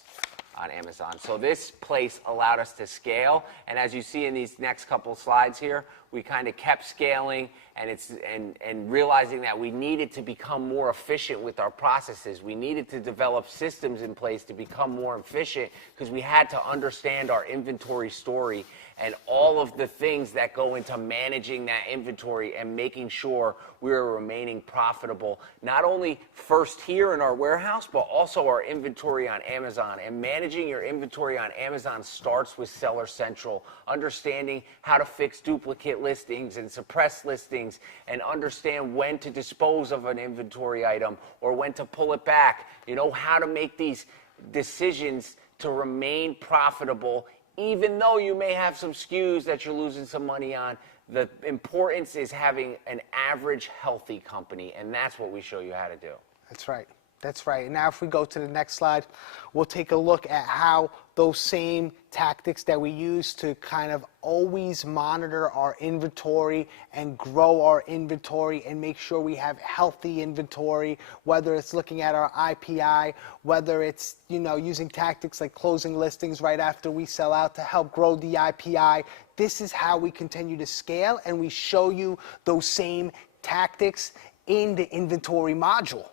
on Amazon. So this place allowed us to scale, and as you see in these next couple slides here, we kind of kept scaling and realizing that we needed to become more efficient with our processes. We needed to develop systems in place to become more efficient, because we had to understand our inventory story and all of the things that go into managing that inventory and making sure we're remaining profitable, not only first here in our warehouse, but also our inventory on Amazon. And managing your inventory on Amazon starts with Seller Central, understanding how to fix duplicate listings and suppress listings, and understand when to dispose of an inventory item or when to pull it back. You know, how to make these decisions to remain profitable even though you may have some SKUs that you're losing some money on, the importance is having an average healthy company, and that's what we show you how to do. That's right. That's right. And now if we go to the next slide, we'll take a look at how those same tactics that we use to kind of always monitor our inventory and grow our inventory and make sure we have healthy inventory, whether it's looking at our IPI, whether it's, using tactics like closing listings right after we sell out to help grow the IPI. This is how we continue to scale, and we show you those same tactics in the inventory module.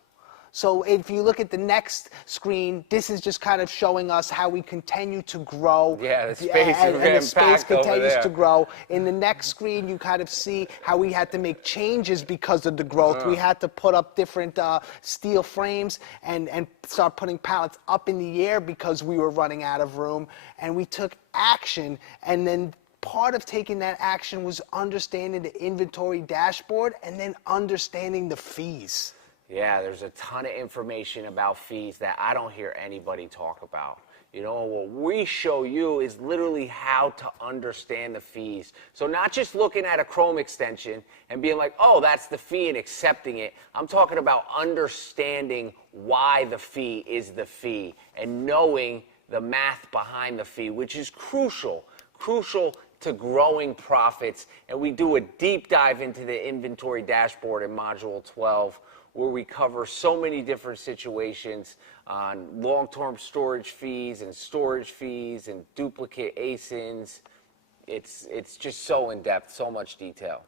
So if you look at the next screen, this is just kind of showing us how we continue to grow. Yeah, the space is and the space over continues there. to grow. In the next screen, you kind of see how we had to make changes because of the growth. We had to put up different steel frames and start putting pallets up in the air because we were running out of room. And we took action, and then part of taking that action was understanding the inventory dashboard and then understanding the fees. Yeah, there's a ton of information about fees that I don't hear anybody talk about. What we show you is literally how to understand the fees. So not just looking at a Chrome extension and being like, oh, that's the fee, and accepting it. I'm talking about understanding why the fee is the fee and knowing the math behind the fee, which is crucial to growing profits. And we do a deep dive into the inventory dashboard in Module 12, where we cover so many different situations on long-term storage fees and duplicate ASINs. It's just so in-depth, so much detail.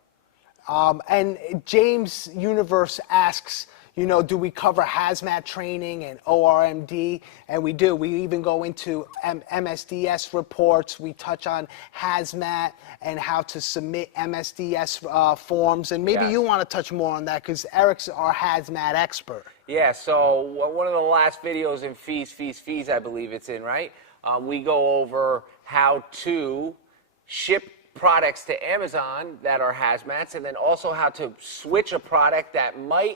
And James Universe asks, do we cover hazmat training and ORMD? And we do. We even go into MSDS reports. We touch on hazmat and how to submit MSDS forms. And maybe you want to touch more on that because Eric's our hazmat expert. Yeah, so one of the last videos in fees, I believe it's in, right? We go over how to ship products to Amazon that are hazmats, and then also how to switch a product that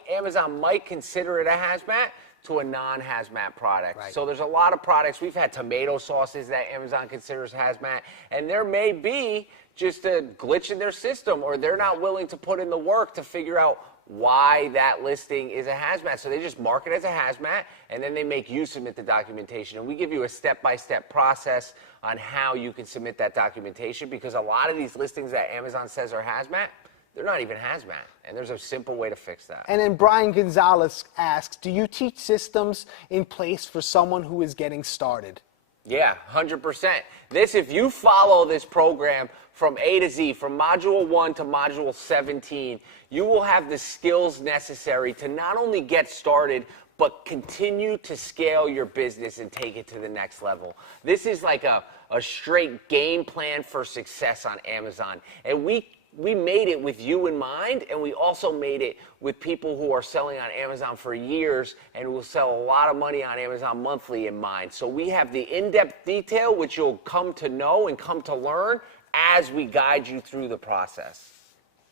Amazon might consider it a hazmat to a non-hazmat product. Right. So there's a lot of products. We've had tomato sauces that Amazon considers hazmat, and there may be just a glitch in their system, or they're not willing to put in the work to figure out why that listing is a hazmat. So they just mark it as a hazmat, and then they make you submit the documentation. And we give you a step-by-step process on how you can submit that documentation, because a lot of these listings that Amazon says are hazmat, they're not even hazmat. And there's a simple way to fix that. And then Brian Gonzalez asks, do you teach systems in place for someone who is getting started? Yeah, 100%. If you follow this program from A to Z, from Module 1 to Module 17, you will have the skills necessary to not only get started, but continue to scale your business and take it to the next level. This is like a straight game plan for success on Amazon. And we made it with you in mind, and we also made it with people who are selling on Amazon for years and will sell a lot of money on Amazon monthly in mind. So we have the in-depth detail, which you'll come to know and come to learn as we guide you through the process.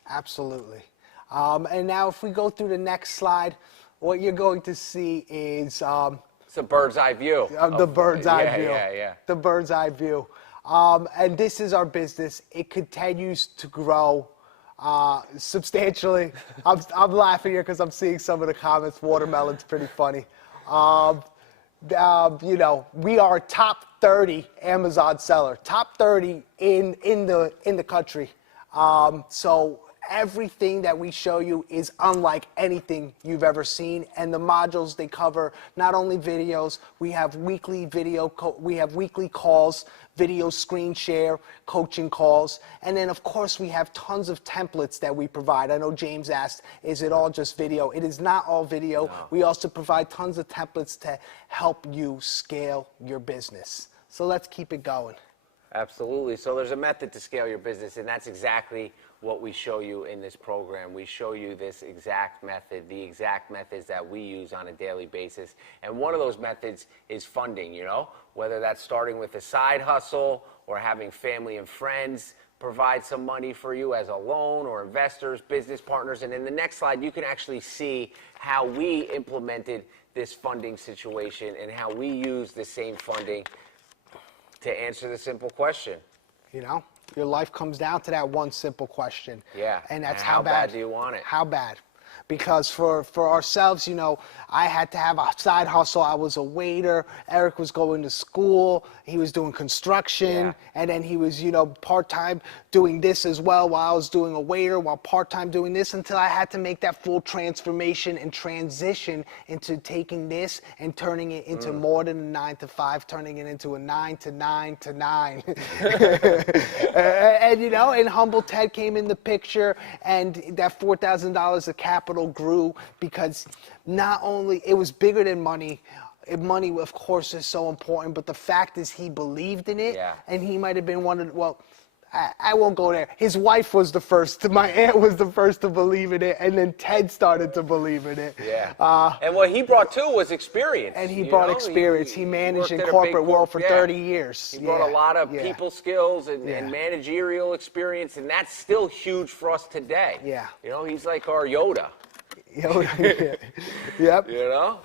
Absolutely. And now if we go through the next slide, what you're going to see is It's a bird's eye view. the bird's eye view. Yeah. The bird's eye view. And this is our business. It continues to grow substantially. I'm laughing here because I'm seeing some of the comments. Watermelon's pretty funny. We are top 30 Amazon seller, top 30 in the country. So everything that we show you is unlike anything you've ever seen, and the modules, they cover not only videos, we have weekly calls, video screen share, coaching calls, and then of course we have tons of templates that we provide. I know James asked, is it all just video? It is not all video. No. We also provide tons of templates to help you scale your business. So let's keep it going. Absolutely. So there's a method to scale your business, and that's exactly what we show you in this program. We show you this exact method, the exact methods that we use on a daily basis. And one of those methods is funding, whether that's starting with a side hustle or having family and friends provide some money for you as a loan, or investors, business partners. And in the next slide, you can actually see how we implemented this funding situation and how we use the same funding to answer the simple question. You know, your life comes down to that one simple question. Yeah. And that's And how bad do you want it? How bad? Because for ourselves, you know, I had to have a side hustle. I was a waiter. Eric was going to school. He was doing construction. Yeah. And then he was, you know, part-time doing this as well while I was doing a waiter, while part-time doing this, until I had to make that full transformation and transition into taking this and turning it into more than a 9 to 5, turning it into a 9 to 9 to 9. And, you know, and Humble Ted came in the picture, and that $4,000 of capital grew because not only it was bigger than money. Money, of course, is so important, but the fact is he believed in it, Yeah. and he might have been one of the, well, I won't go there. His wife was the first. My aunt was the first to believe in it, and then Ted started to believe in it. Yeah. And what he brought too was experience. And he you brought know? experience. He managed worked in at a corporate big world for yeah. 30 years. He brought a lot of people skills and Yeah. managerial experience, and that's still huge for us today. Yeah. You know, he's like our Yoda. Yep. You know?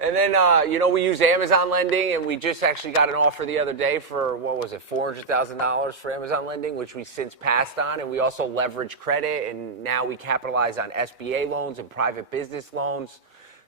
And then, you know, we use Amazon lending, and we just actually got an offer the other day for, what was it, $400,000 for Amazon lending, which we since passed on. And we also leverage credit, and now we capitalize on SBA loans and private business loans.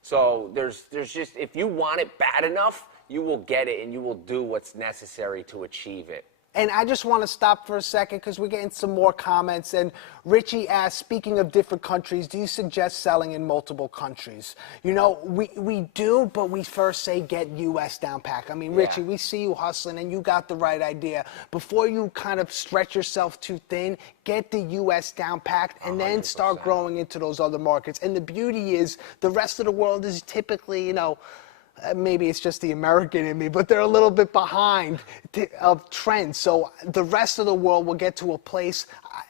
So there's just, if you want it bad enough, you will get it, and you will do what's necessary to achieve it. And I just want to stop for a second because we're getting some more comments. And Richie asked, speaking of different countries, do you suggest selling in multiple countries? You know, we do, but we first say get U.S. down pack. I mean, Richie, we see you hustling and you got the right idea. Before you kind of stretch yourself too thin, get the U.S. down packed and then start growing into those other markets. And the beauty is the rest of the world is typically, you know, maybe it's just the American in me, but they're a little bit behind of trends. So the rest of the world will get to a place,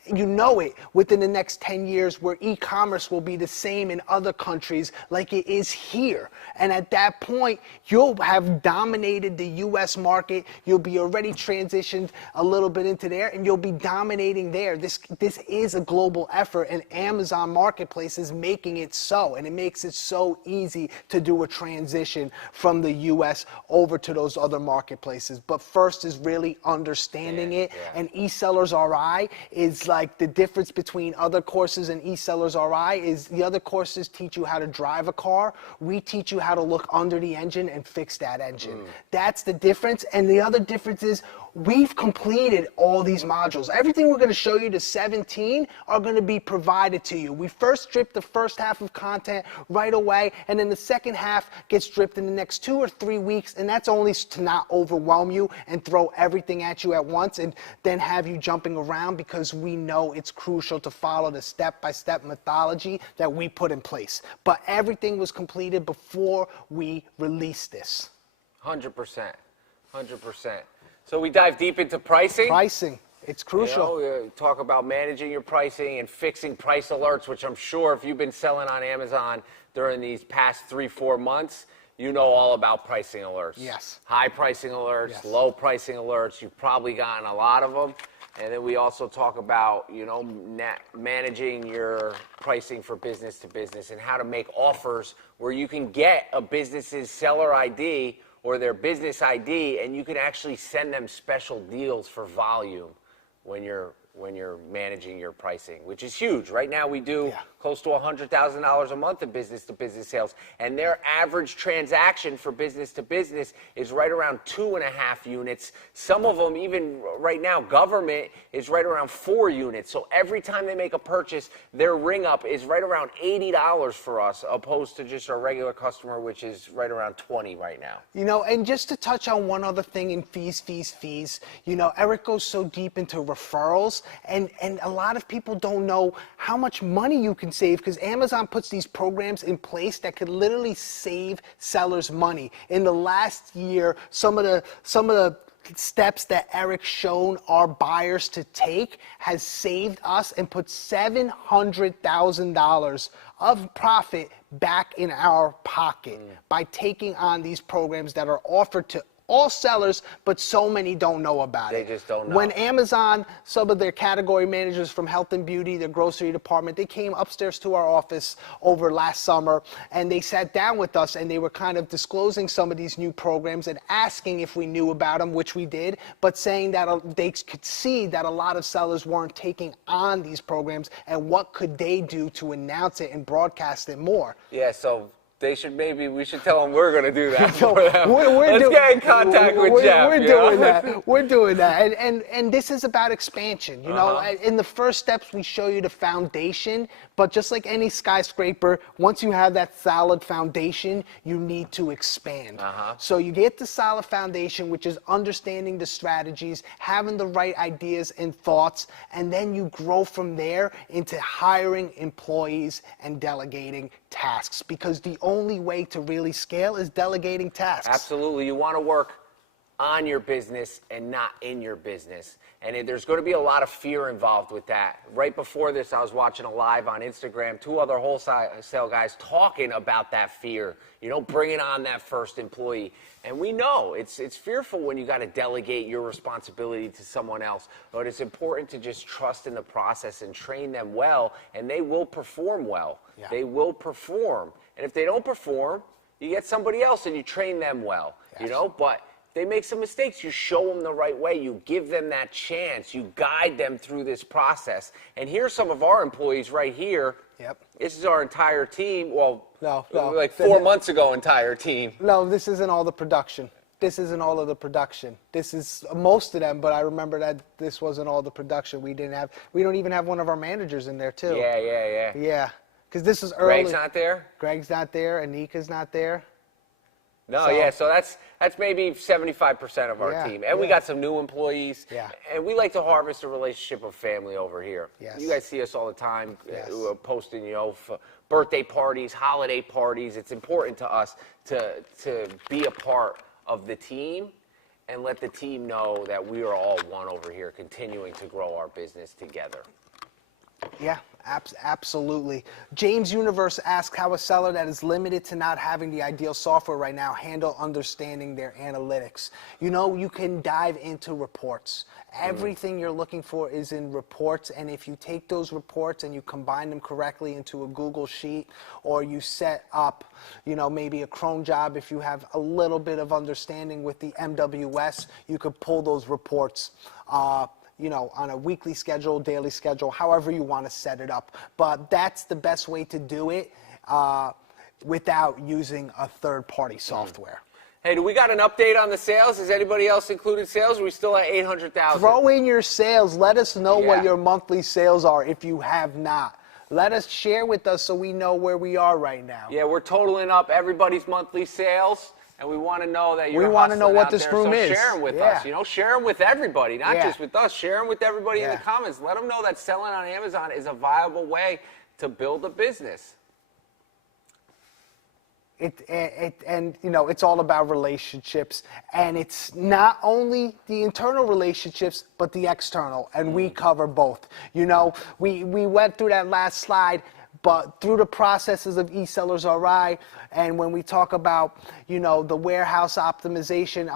you know it, within the next 10 years where e-commerce will be the same in other countries like it is here. And at that point, you'll have dominated the U.S. market. You'll be already transitioned a little bit into there, and you'll be dominating there. This is a global effort, and Amazon Marketplace is making it so, and it makes it so easy to do a transition from the U.S. over to those other marketplaces. But first is really understanding it, and EsellersRI is like the difference between other courses and EsellersRI is the other courses teach you how to drive a car. We teach you how to look under the engine and fix that engine. That's the difference. And the other difference is we've completed all these modules. Everything we're going to show you, the 17, are going to be provided to you. We first strip the first half of content right away, and then the second half gets stripped in the next 2 or 3 weeks, and that's only to not overwhelm you and throw everything at you at once and then have you jumping around, because we know it's crucial to follow the step-by-step methodology that we put in place. But everything was completed before we released this. 100%. 100%. So we dive deep into pricing. Pricing, it's crucial. You know, talk about managing your pricing and fixing price alerts, which I'm sure if you've been selling on Amazon during these past 3-4 months, you know all about pricing alerts. Yes. High pricing alerts, Yes. low pricing alerts. You've probably gotten a lot of them. And then we also talk about, you know, managing your pricing for business to business and how to make offers where you can get a business's seller ID or their business ID, and you can actually send them special deals for volume when you're managing your pricing, which is huge. Right now we do close to $100,000 a month in business-to-business sales, and their average transaction for business-to-business is right around 2.5 units. Some of them, even right now, government is right around 4 units. So every time they make a purchase, their ring up is right around $80 for us, opposed to just our regular customer, which is right around 20 right now. You know, and just to touch on one other thing in fees, you know, Eric goes so deep into referrals, and a lot of people don't know how much money you can save, because Amazon puts these programs in place that could literally save sellers money. In the last year, some of the steps that Eric's shown our buyers to take has saved us and put $700,000 of profit back in our pocket by taking on these programs that are offered to all sellers, but so many don't know about it. They just don't know. When Amazon, some of their category managers from health and beauty, their grocery department, they came upstairs to our office over last summer, and they sat down with us, and they were kind of disclosing some of these new programs and asking if we knew about them, which we did, but saying that they could see that a lot of sellers weren't taking on these programs, and what could they do to announce it and broadcast it more. Yeah, so we should tell them we're going to do that So for them. Let's get in contact with Jeff. We're you doing know? that. We're doing that. And this is about expansion. You know, in the first steps, we show you the foundation. But just like any skyscraper, once you have that solid foundation, you need to expand. So you get the solid foundation, which is understanding the strategies, having the right ideas and thoughts, and then you grow from there into hiring employees and delegating tasks, because the only way to really scale is delegating tasks. Absolutely. You want to work on your business and not in your business. And there's going to be a lot of fear involved with that. Right before this, I was watching a live on Instagram, 2 other wholesale guys talking about that fear, you know, bringing on that first employee. And we know it's fearful when you got to delegate your responsibility to someone else, but it's important to just trust in the process and train them well, and they will perform well. Yeah. They will perform. And if they don't perform, you get somebody else and you train them well, you know, but they make some mistakes, you show them the right way, you give them that chance, you guide them through this process. And here's some of our employees right here. Yep. This is our entire team. Well, No. like 4 months ago, entire team. No, this isn't all the production. This isn't all of the production. This is most of them, but I remember that this wasn't all the production. We don't even have one of our managers in there too. Yeah. Yeah, because this is early. Greg's not there? Greg's not there. Anika's not there. No, So- yeah, so that's maybe 75% of our Yeah, team. And we yeah. got some new employees. Yeah. And we like to harvest a relationship of family over here. Yes. You guys see us all the time Yes. posting, you know, birthday parties, holiday parties. It's important to us to be a part of the team and let the team know that we are all one over here, continuing to grow our business together. Yeah, absolutely. James Universe asks how a seller that is limited to not having the ideal software right now handle understanding their analytics. You know, you can dive into reports. Everything you're looking for is in reports, and if you take those reports and you combine them correctly into a Google Sheet, or you set up, you know, maybe a cron job, if you have a little bit of understanding with the MWS, you could pull those reports you know, on a weekly schedule, daily schedule, however you want to set it up. But that's the best way to do it without using a third-party software. Hey, do we got an update on the sales? Has anybody else included sales? Are we still at 800,000? Throw in your sales. Let us know Yeah. what your monthly sales are if you have not. Let us share with us so we know where we are right now. Yeah, we're totaling up everybody's monthly sales. And we want to know that you're We want to know hustling what out this there, room so is. share them with Yeah. us. You know, share them with everybody, not Yeah. just with us. Share them with everybody in Yeah. the comments. Let them know that selling on Amazon is a viable way to build a business. And you know, it's all about relationships, and it's not only the internal relationships but the external, and we cover both. You know, we went through that last slide, but through the processes of EsellersRI, and when we talk about, you know, the warehouse optimization,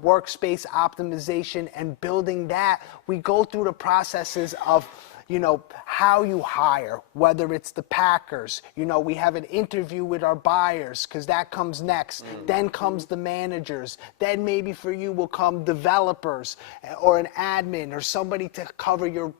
workspace optimization and building that, we go through the processes of, you know, how you hire, whether it's the packers. You know, we have an interview with our buyers because that comes next. Then comes the managers. Then maybe for you will come developers or an admin or somebody to cover your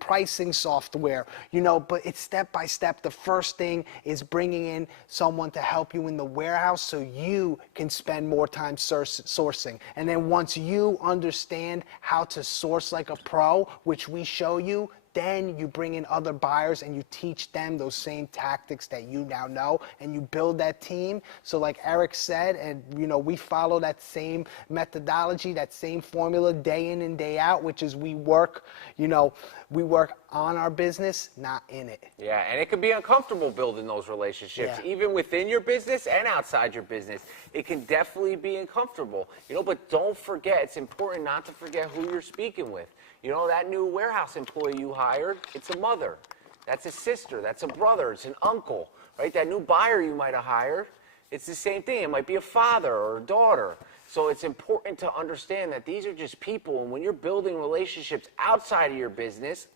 pricing software. You know, but it's step by step. The first thing is bringing in someone to help you in the warehouse so you can spend more time sourcing. And then once you understand how to source like a pro, which we show you, then you bring in other buyers and you teach them those same tactics that you now know, and you build that team. So like Eric said, and you know, we follow that same methodology, that same formula day in and day out, which is we work on our business, not in it. Yeah, and it can be uncomfortable building those relationships, Yeah. even within your business and outside your business. It can definitely be uncomfortable, you know, but don't forget, it's important not to forget who you're speaking with. You know, that new warehouse employee you hired, it's a mother, that's a sister, that's a brother, it's an uncle, right? That new buyer you might have hired, it's the same thing. It might be a father or a daughter. So it's important to understand that these are just people, and when you're building relationships outside of your business,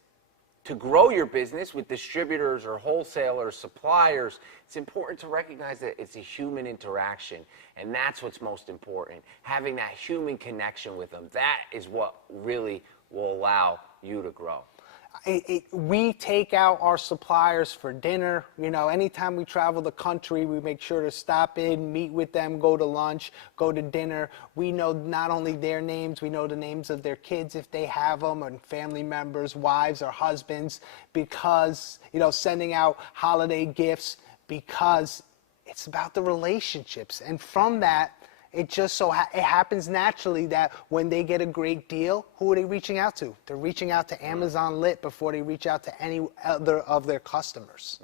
to grow your business with distributors or wholesalers, suppliers, it's important to recognize that it's a human interaction. And that's what's most important. Having that human connection with them, that is what really will allow you to grow. We take out our suppliers for dinner. You know, anytime we travel the country, we make sure to stop in, meet with them, go to lunch, go to dinner. We know not only their names, we know the names of their kids if they have them, and family members, wives or husbands, because, you know, sending out holiday gifts, because it's about the relationships. And from that, it just it happens naturally that when they get a great deal, who are they reaching out to? They're reaching out to Amazon Lit before they reach out to any other of their customers.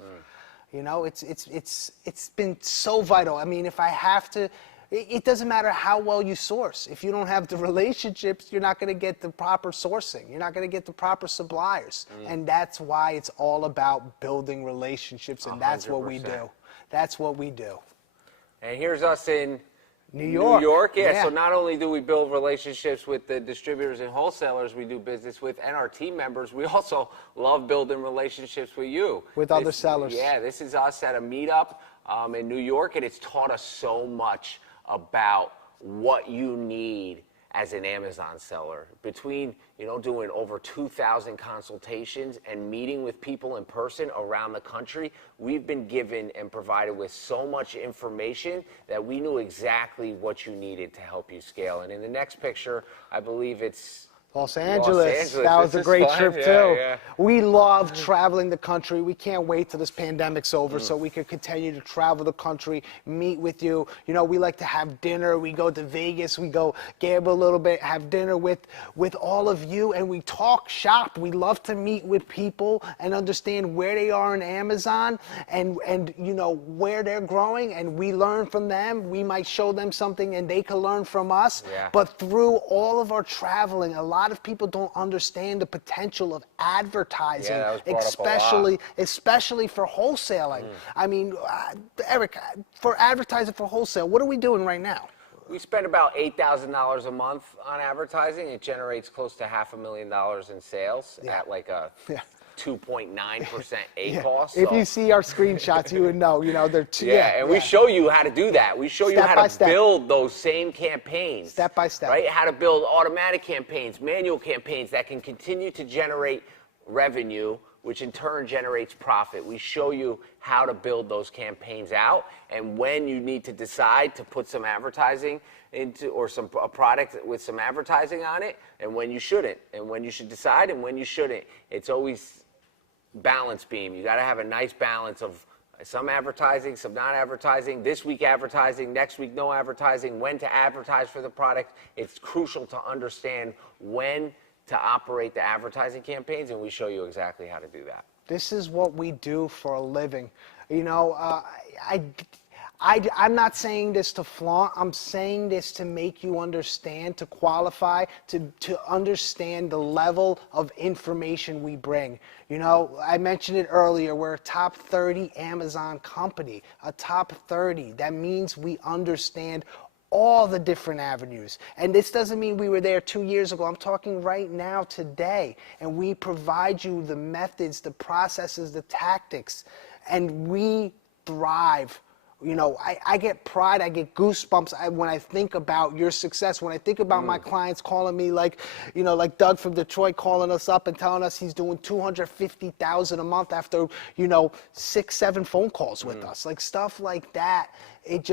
You know, it's been so vital. I mean, if I have to, it doesn't matter how well you source. If you don't have the relationships, you're not going to get the proper sourcing. You're not going to get the proper suppliers. And that's why it's all about building relationships, and that's what we do. That's what we do. And here's us in New York. Yeah. So not only do we build relationships with the distributors and wholesalers we do business with and our team members, we also love building relationships with you. With other sellers. Yeah, this is us at a meetup in New York, and it's taught us so much about what you need as an Amazon seller. Between, you know, doing over 2,000 consultations and meeting with people in person around the country, we've been given and provided with so much information that we knew exactly what you needed to help you scale. And in the next picture, I believe it's Los Angeles. That was a great trip too. Yeah. We love traveling the country. We can't wait till this pandemic's over so we can continue to travel the country, meet with you. You know, we like to have dinner. We go to Vegas. We go gamble a little bit, have dinner with all of you, and we talk shop. We love to meet with people and understand where they are in Amazon and you know, where they're growing, and we learn from them. We might show them something and they can learn from us. Yeah. But through all of our traveling, a lot of people don't understand the potential of advertising, Yeah, that was brought up a lot. especially for wholesaling. I mean, Eric, for advertising for wholesale, what are we doing right now? We spend about $8,000 a month on advertising. It generates close to $500,000 in sales at like a 2.9% ACoS. If you see our screenshots, you would know. You know, they're we show you how to do that. We show you how to build those same campaigns. Step by step. Right? How to build automatic campaigns, manual campaigns that can continue to generate revenue, which in turn generates profit. We show you how to build those campaigns out and when you need to decide to put some advertising into, or a product with some advertising on it, and when you shouldn't, and when you should decide and when you shouldn't. It's always balance beam. You got to have a nice balance of some advertising, some not advertising, this week advertising, next week no advertising, when to advertise for the product. It's crucial to understand when to operate the advertising campaigns, and we show you exactly how to do that. This is what we do for a living. You know, I'm not saying this to flaunt. I'm saying this to make you understand, to qualify, to understand the level of information we bring. You know, I mentioned it earlier. We're a top 30 Amazon company, a top 30. That means we understand all the different avenues. And this doesn't mean we were there 2 years ago. I'm talking right now, today. And we provide you the methods, the processes, the tactics, and we thrive. You know, I get pride, I get goosebumps when I think about your success, when I think about my clients calling me like, you know, like Doug from Detroit calling us up and telling us he's doing $250,000 a month after, you know, 6, 7 phone calls with us. Like stuff like that, it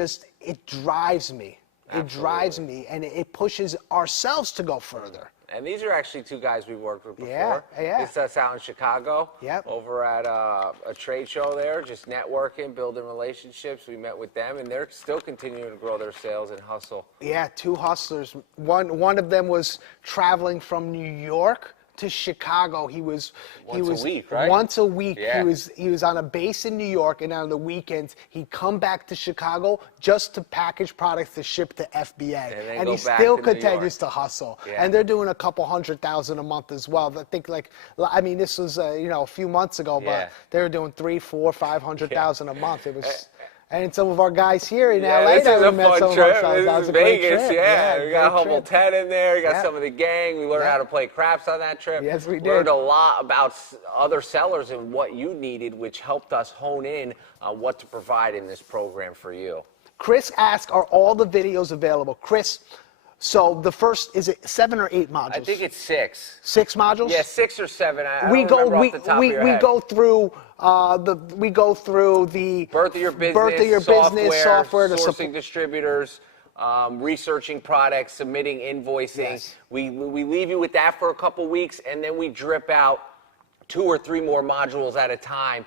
drives me. It drives me, and it pushes ourselves to go further. And these are actually two guys we've worked with before. Yeah. It's us out in Chicago. Yep. Over at a trade show there, just networking, building relationships. We met with them, and they're still continuing to grow their sales and hustle. Yeah, 2 hustlers. One of them was traveling from New York to Chicago. He was Once a week, right? Once a week. Yeah. He was on a base in New York, and on the weekends he'd come back to Chicago just to package products to ship to FBA. And he still continues to hustle. Yeah. And they're doing a couple $100,000 a month as well. I think, like, I mean, this was you know, a few months ago, but they were doing $300,000, $400,000, $500,000 a month. It was And some of our guys here in Yeah, LA this that is we a met fun some of trip. ourselves. That This was is a great Vegas, trip. yeah. We got great Humble trip. 10 in there. We got Yeah. some of the gang. We learned Yeah. how to play craps on that trip. Yes, we did. Learned a lot about other sellers and what you needed, which helped us hone in on what to provide in this program for you. Chris asked, are all the videos available? Chris, so the first, is it 7 or 8 modules? I think it's 6. 6 modules? Yeah, 6 or 7. I we don't go remember we off the top we, of your we head. go through the Birth of your business, software, the sourcing distributors, researching products, submitting invoicing. Yes. We leave you with that for a couple weeks, and then we drip out 2 or 3 more modules at a time,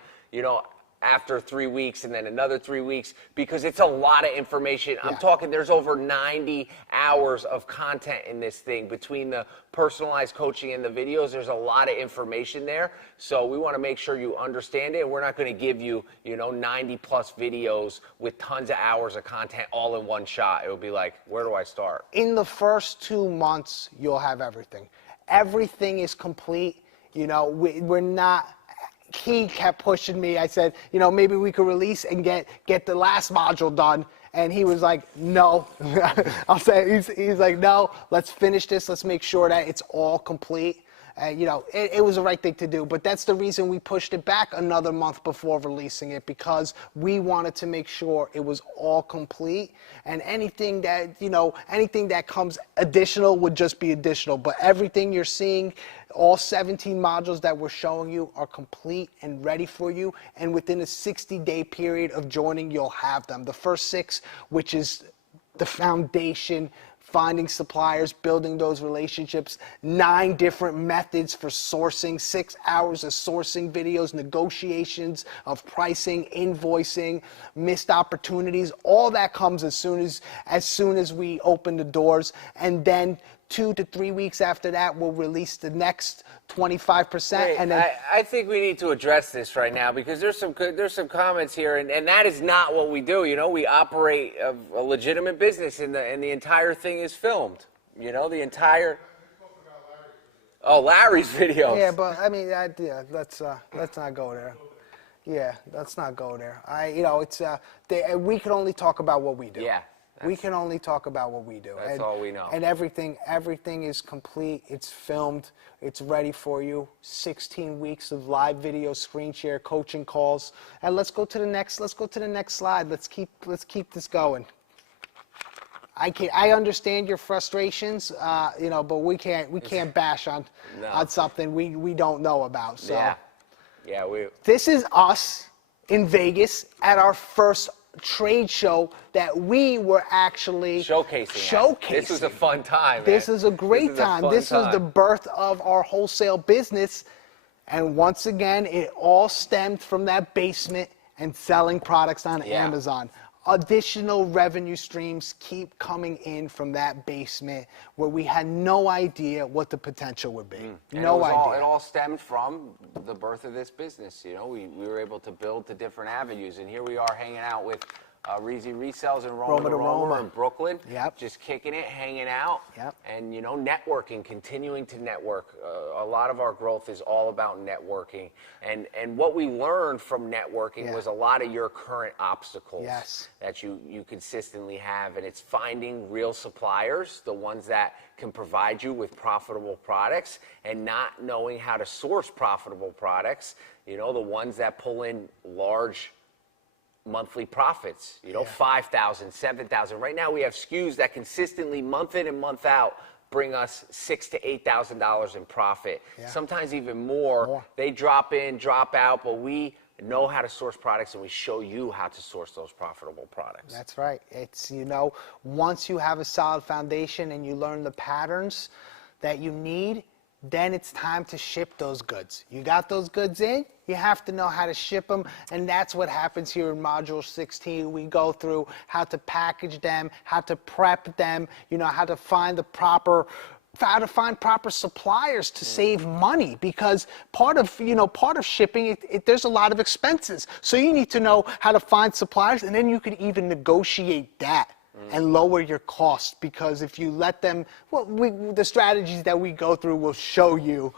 after 3 weeks, and then another 3 weeks, because it's a lot of information. I'm talking there's over 90 hours of content in this thing. Between the personalized coaching and the videos, there's a lot of information there. So we want to make sure you understand it. We're not going to give you, 90 plus videos with tons of hours of content all in one shot. It would be like, where do I start? In the first 2 months, you'll have everything. Everything is complete. We're not. He kept pushing me. I said, maybe we could release and get the last module done. And he was like, no. I'll say, he's like, no, let's finish this. Let's make sure that it's all complete. It was the right thing to do. But that's the reason we pushed it back another month before releasing it, because we wanted to make sure it was all complete. And anything that comes additional would just be additional. But everything you're seeing, all 17 modules that we're showing you are complete and ready for you. And within a 60-day period of joining, you'll have them. The first 6, which is the foundation, finding suppliers, building those relationships, 9 different methods for sourcing, 6 hours of sourcing videos, negotiations of pricing, invoicing, missed opportunities. All that comes as soon as we open the doors. And then 2 to 3 weeks after that, we'll release the next 25%. Wait, and then I think we need to address this right now, because there's some comments here, and that is not what we do. We operate a legitimate business, and the entire thing is filmed. The entire. Oh, Larry's videos. yeah, but I mean, let's not go there. Yeah, let's not go there. We can only talk about what we do. Yeah. We can only talk about what we do. That's all we know. And everything is complete. It's filmed. It's ready for you. 16 weeks of live video, screen share, coaching calls. And let's go to the next slide. Let's keep this going. I understand your frustrations, but we can't bash on something we don't know about. So yeah, this is us in Vegas at our first trade show that we were actually showcasing. This was a fun time. This is a great time. This was the birth of our wholesale business. And once again, it all stemmed from that basement and selling products on Amazon. Additional revenue streams keep coming in from that basement where we had no idea what the potential would be. No idea. It all stemmed from the birth of this business. We were able to build to different avenues, and here we are hanging out with Reezy Resells and Roma to Roma in Brooklyn. Yep. Just kicking it, hanging out. Yep. And, networking, continuing to network. A lot of our growth is all about networking. And what we learned from networking was a lot of your current obstacles that you consistently have. And it's finding real suppliers, the ones that can provide you with profitable products, and not knowing how to source profitable products, the ones that pull in large monthly profits, 5,000, 7,000. Right now we have SKUs that consistently, month in and month out, bring us $6,000 to $8,000 in profit. Sometimes even more. They drop in, drop out, but we know how to source products, and we show you how to source those profitable products. That's right. It's, once you have a solid foundation and you learn the patterns that you need, then it's time to ship those goods. You got those goods in, you have to know how to ship them, and that's what happens here in Module 16. We go through how to package them, how to prep them, how to find proper suppliers to save money, because part of shipping, there's a lot of expenses. So you need to know how to find suppliers, and then you can even negotiate that. and lower your costs, because if you let them, well, the strategies that we go through will show you,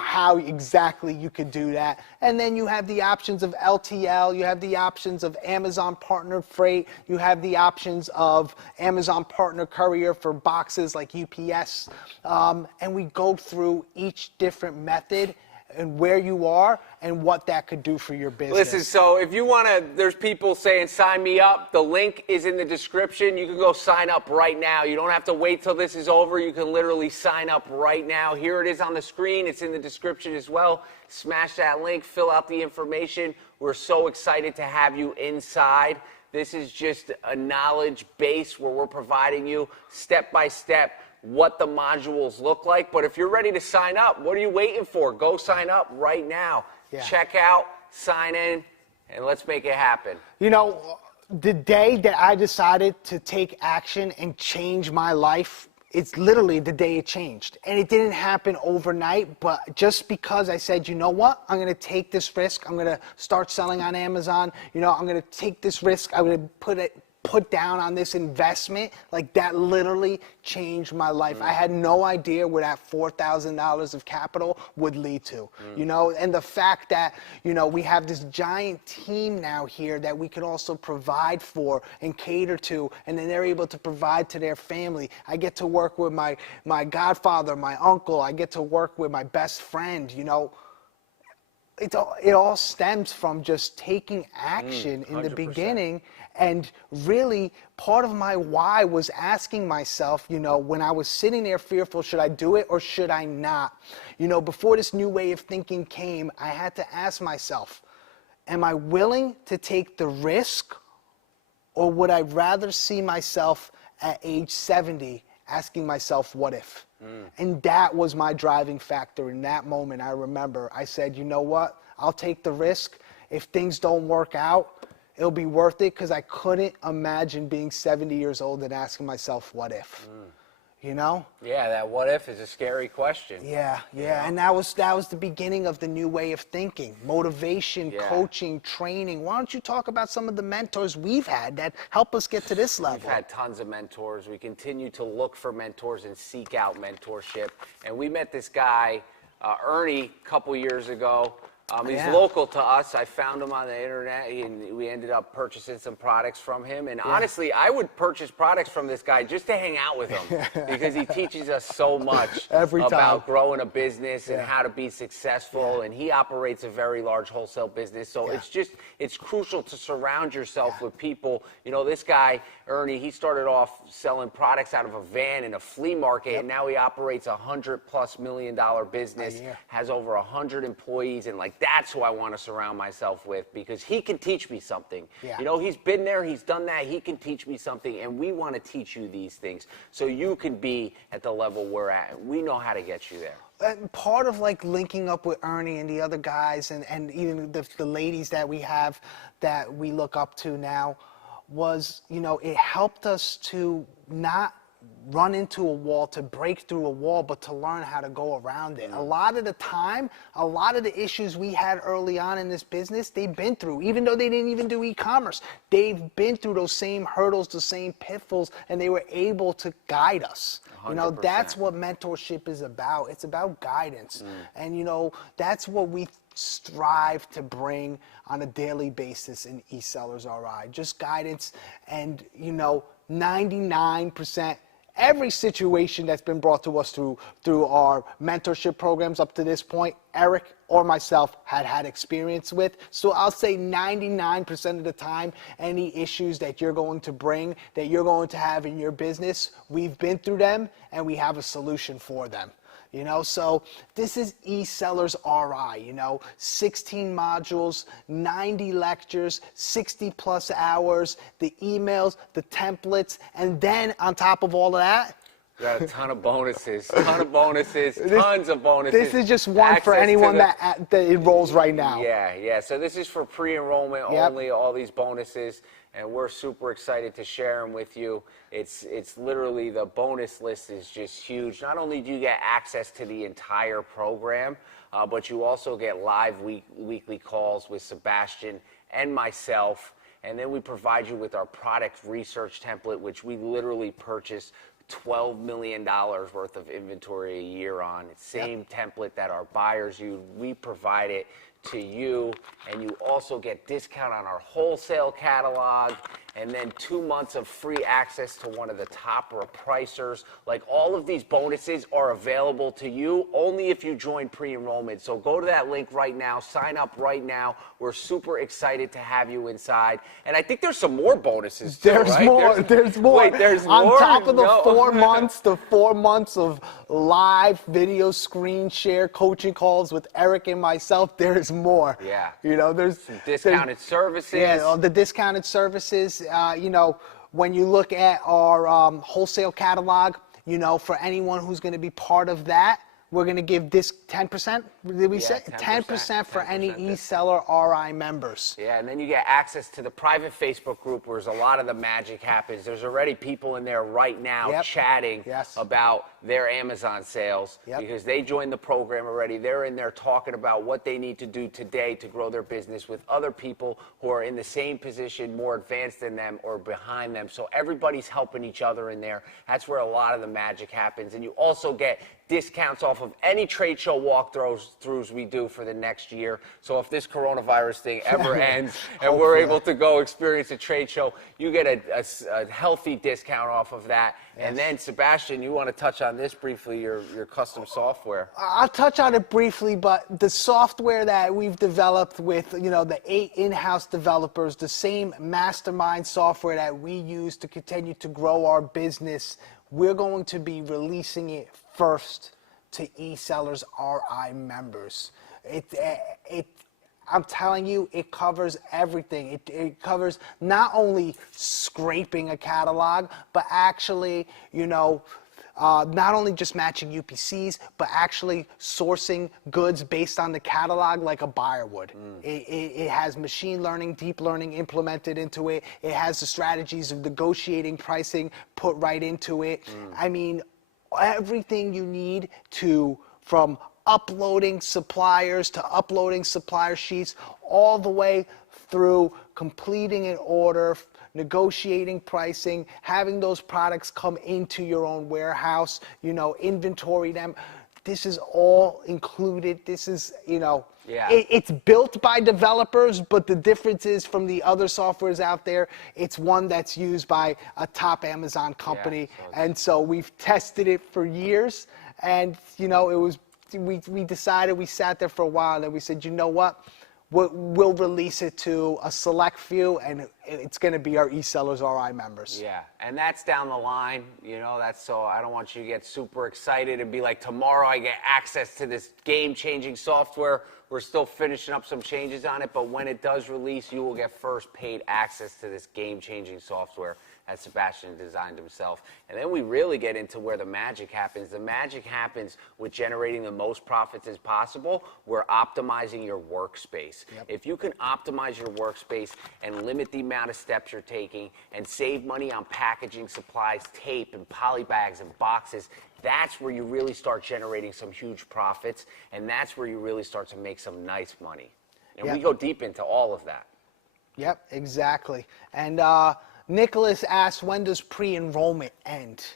how exactly you could do that. And then you have the options of LTL, you have the options of Amazon Partner Freight, you have the options of Amazon Partner Courier for boxes like UPS, and we go through each different method and where you are and what that could do for your business. Listen, so if you want to, there's people saying sign me up. The link is in the description. You can go sign up right now. You don't have to wait till this is over. You can literally sign up right now. Here it is on the screen. It's in the description as well. Smash that link, fill out the information. We're so excited to have you inside. This is just a knowledge base where we're providing you step by step what the modules look like. But if you're ready to sign up, what are you waiting for? Go sign up right now. Yeah. Check out, sign in, and let's make it happen. The day that I decided to take action and change my life, it's literally the day it changed. And it didn't happen overnight, but just because I said, you know what, I'm going to take this risk. I'm going to start selling on Amazon. I'm going to take this risk. I'm going to put down on this investment, like that literally changed my life. I had no idea where that $4,000 of capital would lead to, and the fact that, we have this giant team now here that we can also provide for and cater to, and then they're able to provide to their family. I get to work with my godfather, my uncle. I get to work with my best friend, It all stems from just taking action in the beginning. And really, part of my why was asking myself, when I was sitting there fearful, should I do it or should I not? Before this new way of thinking came, I had to ask myself, am I willing to take the risk, or would I rather see myself at age 70 asking myself, what if? And that was my driving factor in that moment. I remember I said, you know what? I'll take the risk. If things don't work out, it'll be worth it, because I couldn't imagine being 70 years old and asking myself, what if? Yeah, that what if is a scary question. Yeah. And that was the beginning of the new way of thinking. Motivation, coaching, training. Why don't you talk about some of the mentors we've had that help us get to this level? We've had tons of mentors. We continue to look for mentors and seek out mentorship. And we met this guy, Ernie, a couple years ago. He's local to us. I found him on the internet, and we ended up purchasing some products from him. And honestly, I would purchase products from this guy just to hang out with him because he teaches us so much about growing a business and how to be successful. And he operates a very large wholesale business. So it's crucial to surround yourself with people. This guy, Ernie, he started off selling products out of a van in a flea market, and now he operates $100+ million business, has over 100 employees, and that's who I want to surround myself with, because he can teach me something. He's been there, he's done that, he can teach me something, and we want to teach you these things so you can be at the level we're at. We know how to get you there. And part of linking up with Ernie and the other guys and even the ladies that we have that we look up to now was, it helped us to not run into a wall, to break through a wall, but to learn how to go around it. A lot of the time, a lot of the issues we had early on in this business, they've been through. Even though they didn't even do e-commerce, they've been through those same hurdles, the same pitfalls, and they were able to guide us. 100%. That's what mentorship is about. It's about guidance. And, that's what we strive to bring on a daily basis in EsellersRI. Just guidance and, 99%. Every situation that's been brought to us through our mentorship programs up to this point, Eric or myself had experience with. So I'll say 99% of the time, any issues that you're going to bring, that you're going to have in your business, we've been through them and we have a solution for them. So this is EsellersRI, 16 modules, 90 lectures, 60+ hours, the emails, the templates, and then on top of all of that, we got a ton of bonuses, tons of bonuses. This is just one for anyone that enrolls right now. Yeah. So this is for pre-enrollment only, all these bonuses, and we're super excited to share them with you. It's literally, the bonus list is just huge. Not only do you get access to the entire program, but you also get live weekly calls with Sebastian and myself. And then we provide you with our product research template, which we literally purchase $12 million worth of inventory a year on. Same template that our buyers use. We provide it to you, and you also get discount on our wholesale catalog, and then 2 months of free access to one of the top pricers. Like, all of these bonuses are available to you only if you join pre-enrollment. So go to that link right now, sign up right now. We're super excited to have you inside. And I think there's some more bonuses too, There's right? more. There's more. Wait, there's on more? top of the No. 4 months, the 4 months of live video screen share coaching calls with Eric and myself, there's more. Yeah. You know, there's Some discounted services. Yeah, all the discounted services. You know, when you look at our wholesale catalog, you know, for anyone who's going to be part of that, we're going to give this 10%. Did we say 10% for any 10% EsellerRI members? Yeah, and then you get access to the private Facebook group where a lot of the magic happens. There's already people in there right now chatting about their Amazon sales because they joined the program already. They're in there talking about what they need to do today to grow their business with other people who are in the same position, more advanced than them or behind them. So everybody's helping each other in there. That's where a lot of the magic happens. And you also get discounts off of any trade show walkthroughs we do for the next year. So if this coronavirus thing ever ends and we're able to go experience a trade show, you get a healthy discount off of that. And then, Sebastian, you want to touch on this briefly, your custom software. I'll touch on it briefly, but the software that we've developed with, you know, the 8 in-house developers, the same mastermind software that we use to continue to grow our business, we're going to be releasing it first to EsellersRI members. I'm telling you, it covers everything. It covers not only scraping a catalog, but actually, you know, not only just matching UPCs, but actually sourcing goods based on the catalog like a buyer would. It has machine learning, deep learning implemented into it. It has the strategies of negotiating pricing put right into it. I mean, everything you need from uploading suppliers to uploading supplier sheets, all the way through completing an order, negotiating pricing, having those products come into your own warehouse, you know, inventory them. This is all included. This is, you know, it's built by developers, but the difference is from the other softwares out there, it's one that's used by a top Amazon company. And so we've tested it for years, and, you know, it was, we decided, we sat there for a while and we said, you know what? We'll release it to a select few, and it's going to be our EsellersRI members. Yeah, and that's down the line. You know, that's so I don't want you to get super excited and be like, tomorrow I get access to this game-changing software. We're still finishing up some changes on it, but when it does release, you will get first paid access to this game-changing software that Sebastian designed himself. And then we really get into where the magic happens. The magic happens with generating the most profits as possible. We're optimizing your workspace. If you can optimize your workspace and limit the amount of steps you're taking and save money on packaging supplies, tape and poly bags and boxes, that's where you really start generating some huge profits, and that's where you really start to make some nice money. And we go deep into all of that. Yep, exactly. And Nicholas asks, when does pre-enrollment end?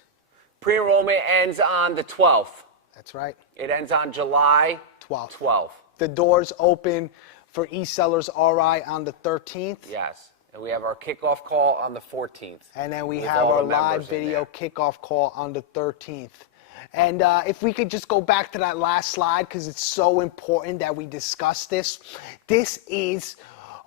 Pre-enrollment ends on the 12th. That's right. It ends on July 12th. The doors open for EsellersRI on the 13th. Yes. And we have our kickoff call on the 14th. And then we have our live video kickoff call on the 13th. And if we could just go back to that last slide, because it's so important that we discuss this. This is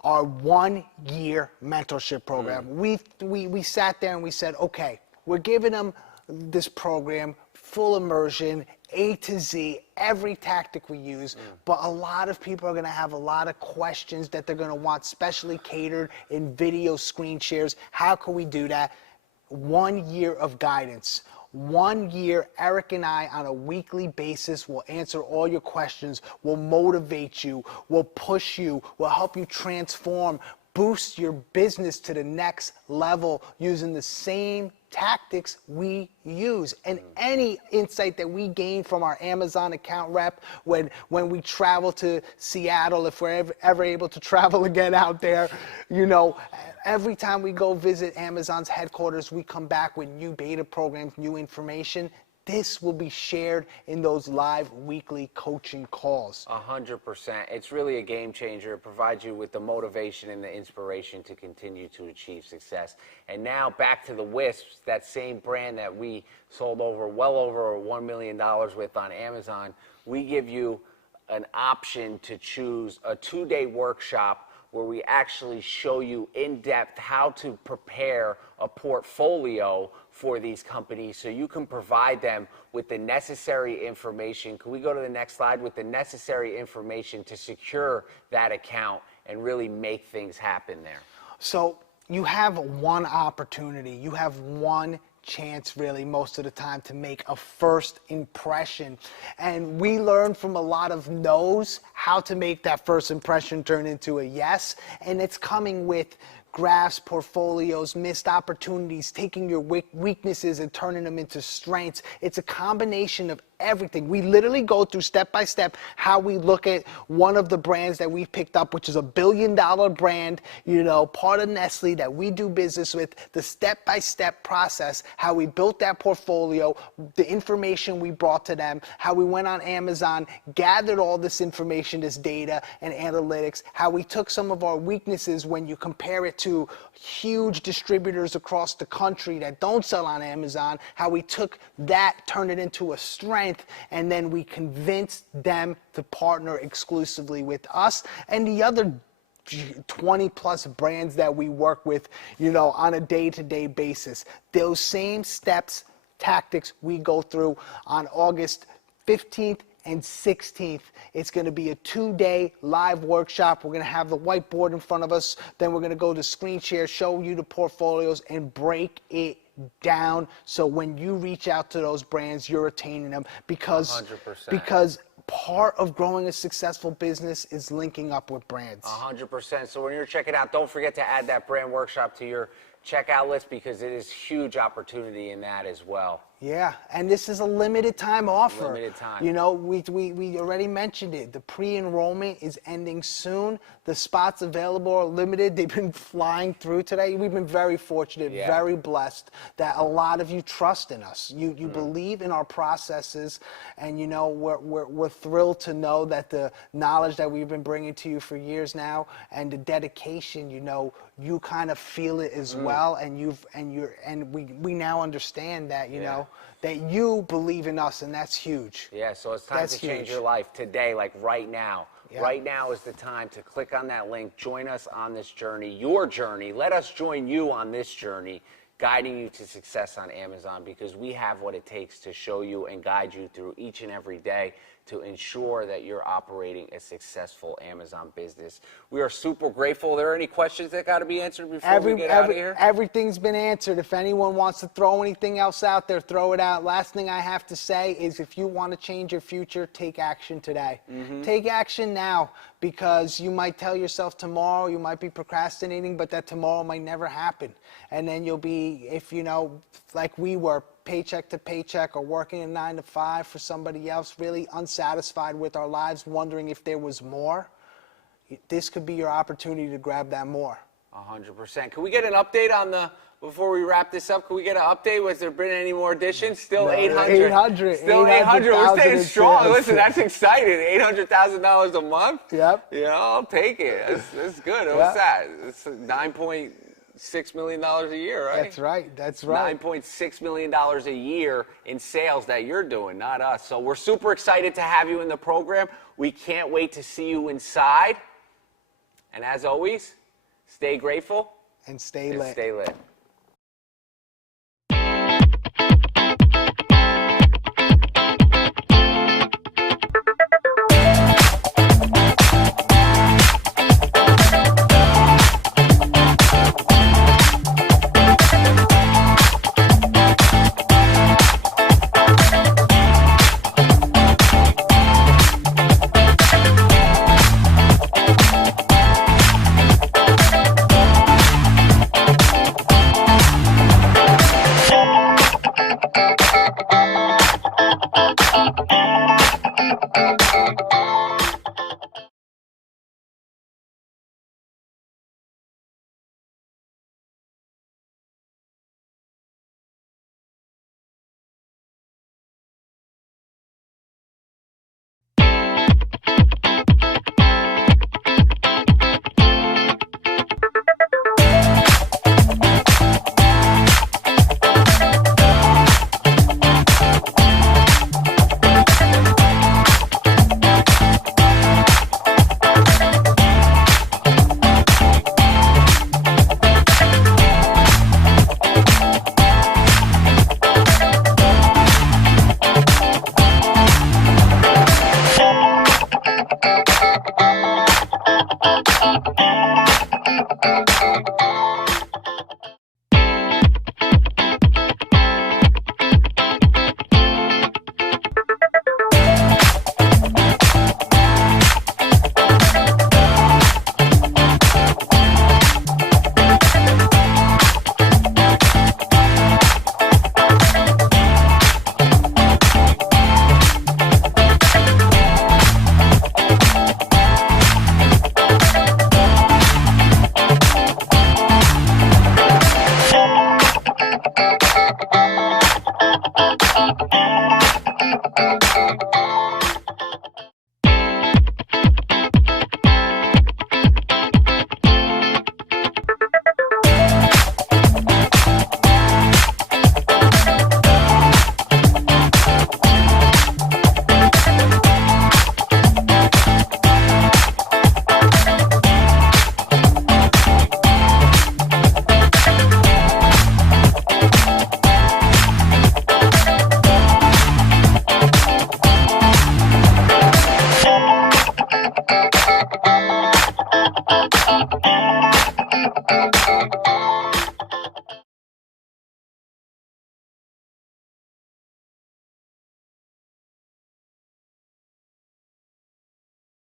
our 1-year mentorship program. We sat there and we said, okay, we're giving them this program, full immersion, A to Z, every tactic we use, but a lot of people are going to have a lot of questions that they're going to want specially catered in video screen shares. How can we do that? 1 year of guidance. 1 year, Eric and I, on a weekly basis, will answer all your questions, will motivate you, will push you, will help you transform boost your business to the next level using the same tactics we use. And any insight that we gain from our Amazon account rep when we travel to Seattle, if we're ever able to travel again out there, you know, every time we go visit Amazon's headquarters, we come back with new beta programs, new information. This will be shared in those live weekly coaching calls. 100%. It's really a game changer. It provides you with the motivation and the inspiration to continue to achieve success. And now back to the Wisps, that same brand that we sold well over $1 million with on Amazon. We give you an option to choose a 2-day workshop where we actually show you in depth how to prepare a portfolio for these companies so you can provide them with the necessary information. Can we go to the next slide? With the necessary information to secure that account and really make things happen there. So you have one opportunity, you have one chance really most of the time to make a first impression, and we learn from a lot of no's how to make that first impression turn into a yes, and it's coming with graphs, portfolios, missed opportunities, taking your weaknesses and turning them into strengths. It's a combination of everything. We literally go through step by step how we look at one of the brands that we've picked up, which is $1 billion brand, you know, part of Nestle that we do business with, the step-by-step process, how we built that portfolio, the information we brought to them, how we went on Amazon, gathered all this information, this data and analytics, how we took some of our weaknesses when you compare it to huge distributors across the country that don't sell on Amazon, how we took that, turned it into a strength, and then we convinced them to partner exclusively with us and the other 20 plus brands that we work with, you know, on a day-to-day basis. Those same steps, tactics we go through on August 15th and 16th. It's going to be a 2-day live workshop. We're going to have the whiteboard in front of us. Then we're going to go to screen share, show you the portfolios, and break it down so when you reach out to those brands, you're attaining them. Because 100%. Because part of growing a successful business is linking up with brands. 100%. So when you're checking out, don't forget to add that brand workshop to your checkout list because it is huge opportunity in that as well. Yeah, and this is a limited time offer. Limited time. You know, we already mentioned it. The pre-enrollment is ending soon. The spots available are limited. They've been flying through today. We've been very fortunate, very blessed that a lot of you trust in us. You believe in our processes, and you know we're thrilled to know that the knowledge that we've been bringing to you for years now and the dedication, you know, you kind of feel it as well, and we now understand that, you know, that you believe in us, and that's huge. Yeah, so it's time to change your life today, like right now. Yeah. Right now is the time to click on that link, join us on this journey, your journey. Let us join you on this journey, guiding you to success on Amazon, because we have what it takes to show you and guide you through each and every day to ensure that you're operating a successful Amazon business. We are super grateful. Are there any questions that got to be answered before we get out of here? Everything's been answered. If anyone wants to throw anything else out there, throw it out. Last thing I have to say is if you want to change your future, take action today. Take action now, because you might tell yourself tomorrow, you might be procrastinating, but that tomorrow might never happen. And then you'll be, if you know, like we were, paycheck to paycheck or working a 9 to 5 for somebody else, really unsatisfied with our lives, wondering if there was more. This could be your opportunity to grab that more. 100%. Can we get an update on before we wrap this up, can we get an update? Has there been any more additions? Still 800. 800. Still 800. We're staying strong. sales. Listen, that's exciting. $800,000 a month? Yep. Yeah, I'll take it. That's good. What's that? It's $9.6 million a year, right? That's right. That's right. $9.6 million a year in sales that you're doing, not us. So we're super excited to have you in the program. We can't wait to see you inside. And as always, stay grateful And stay and lit. stay lit.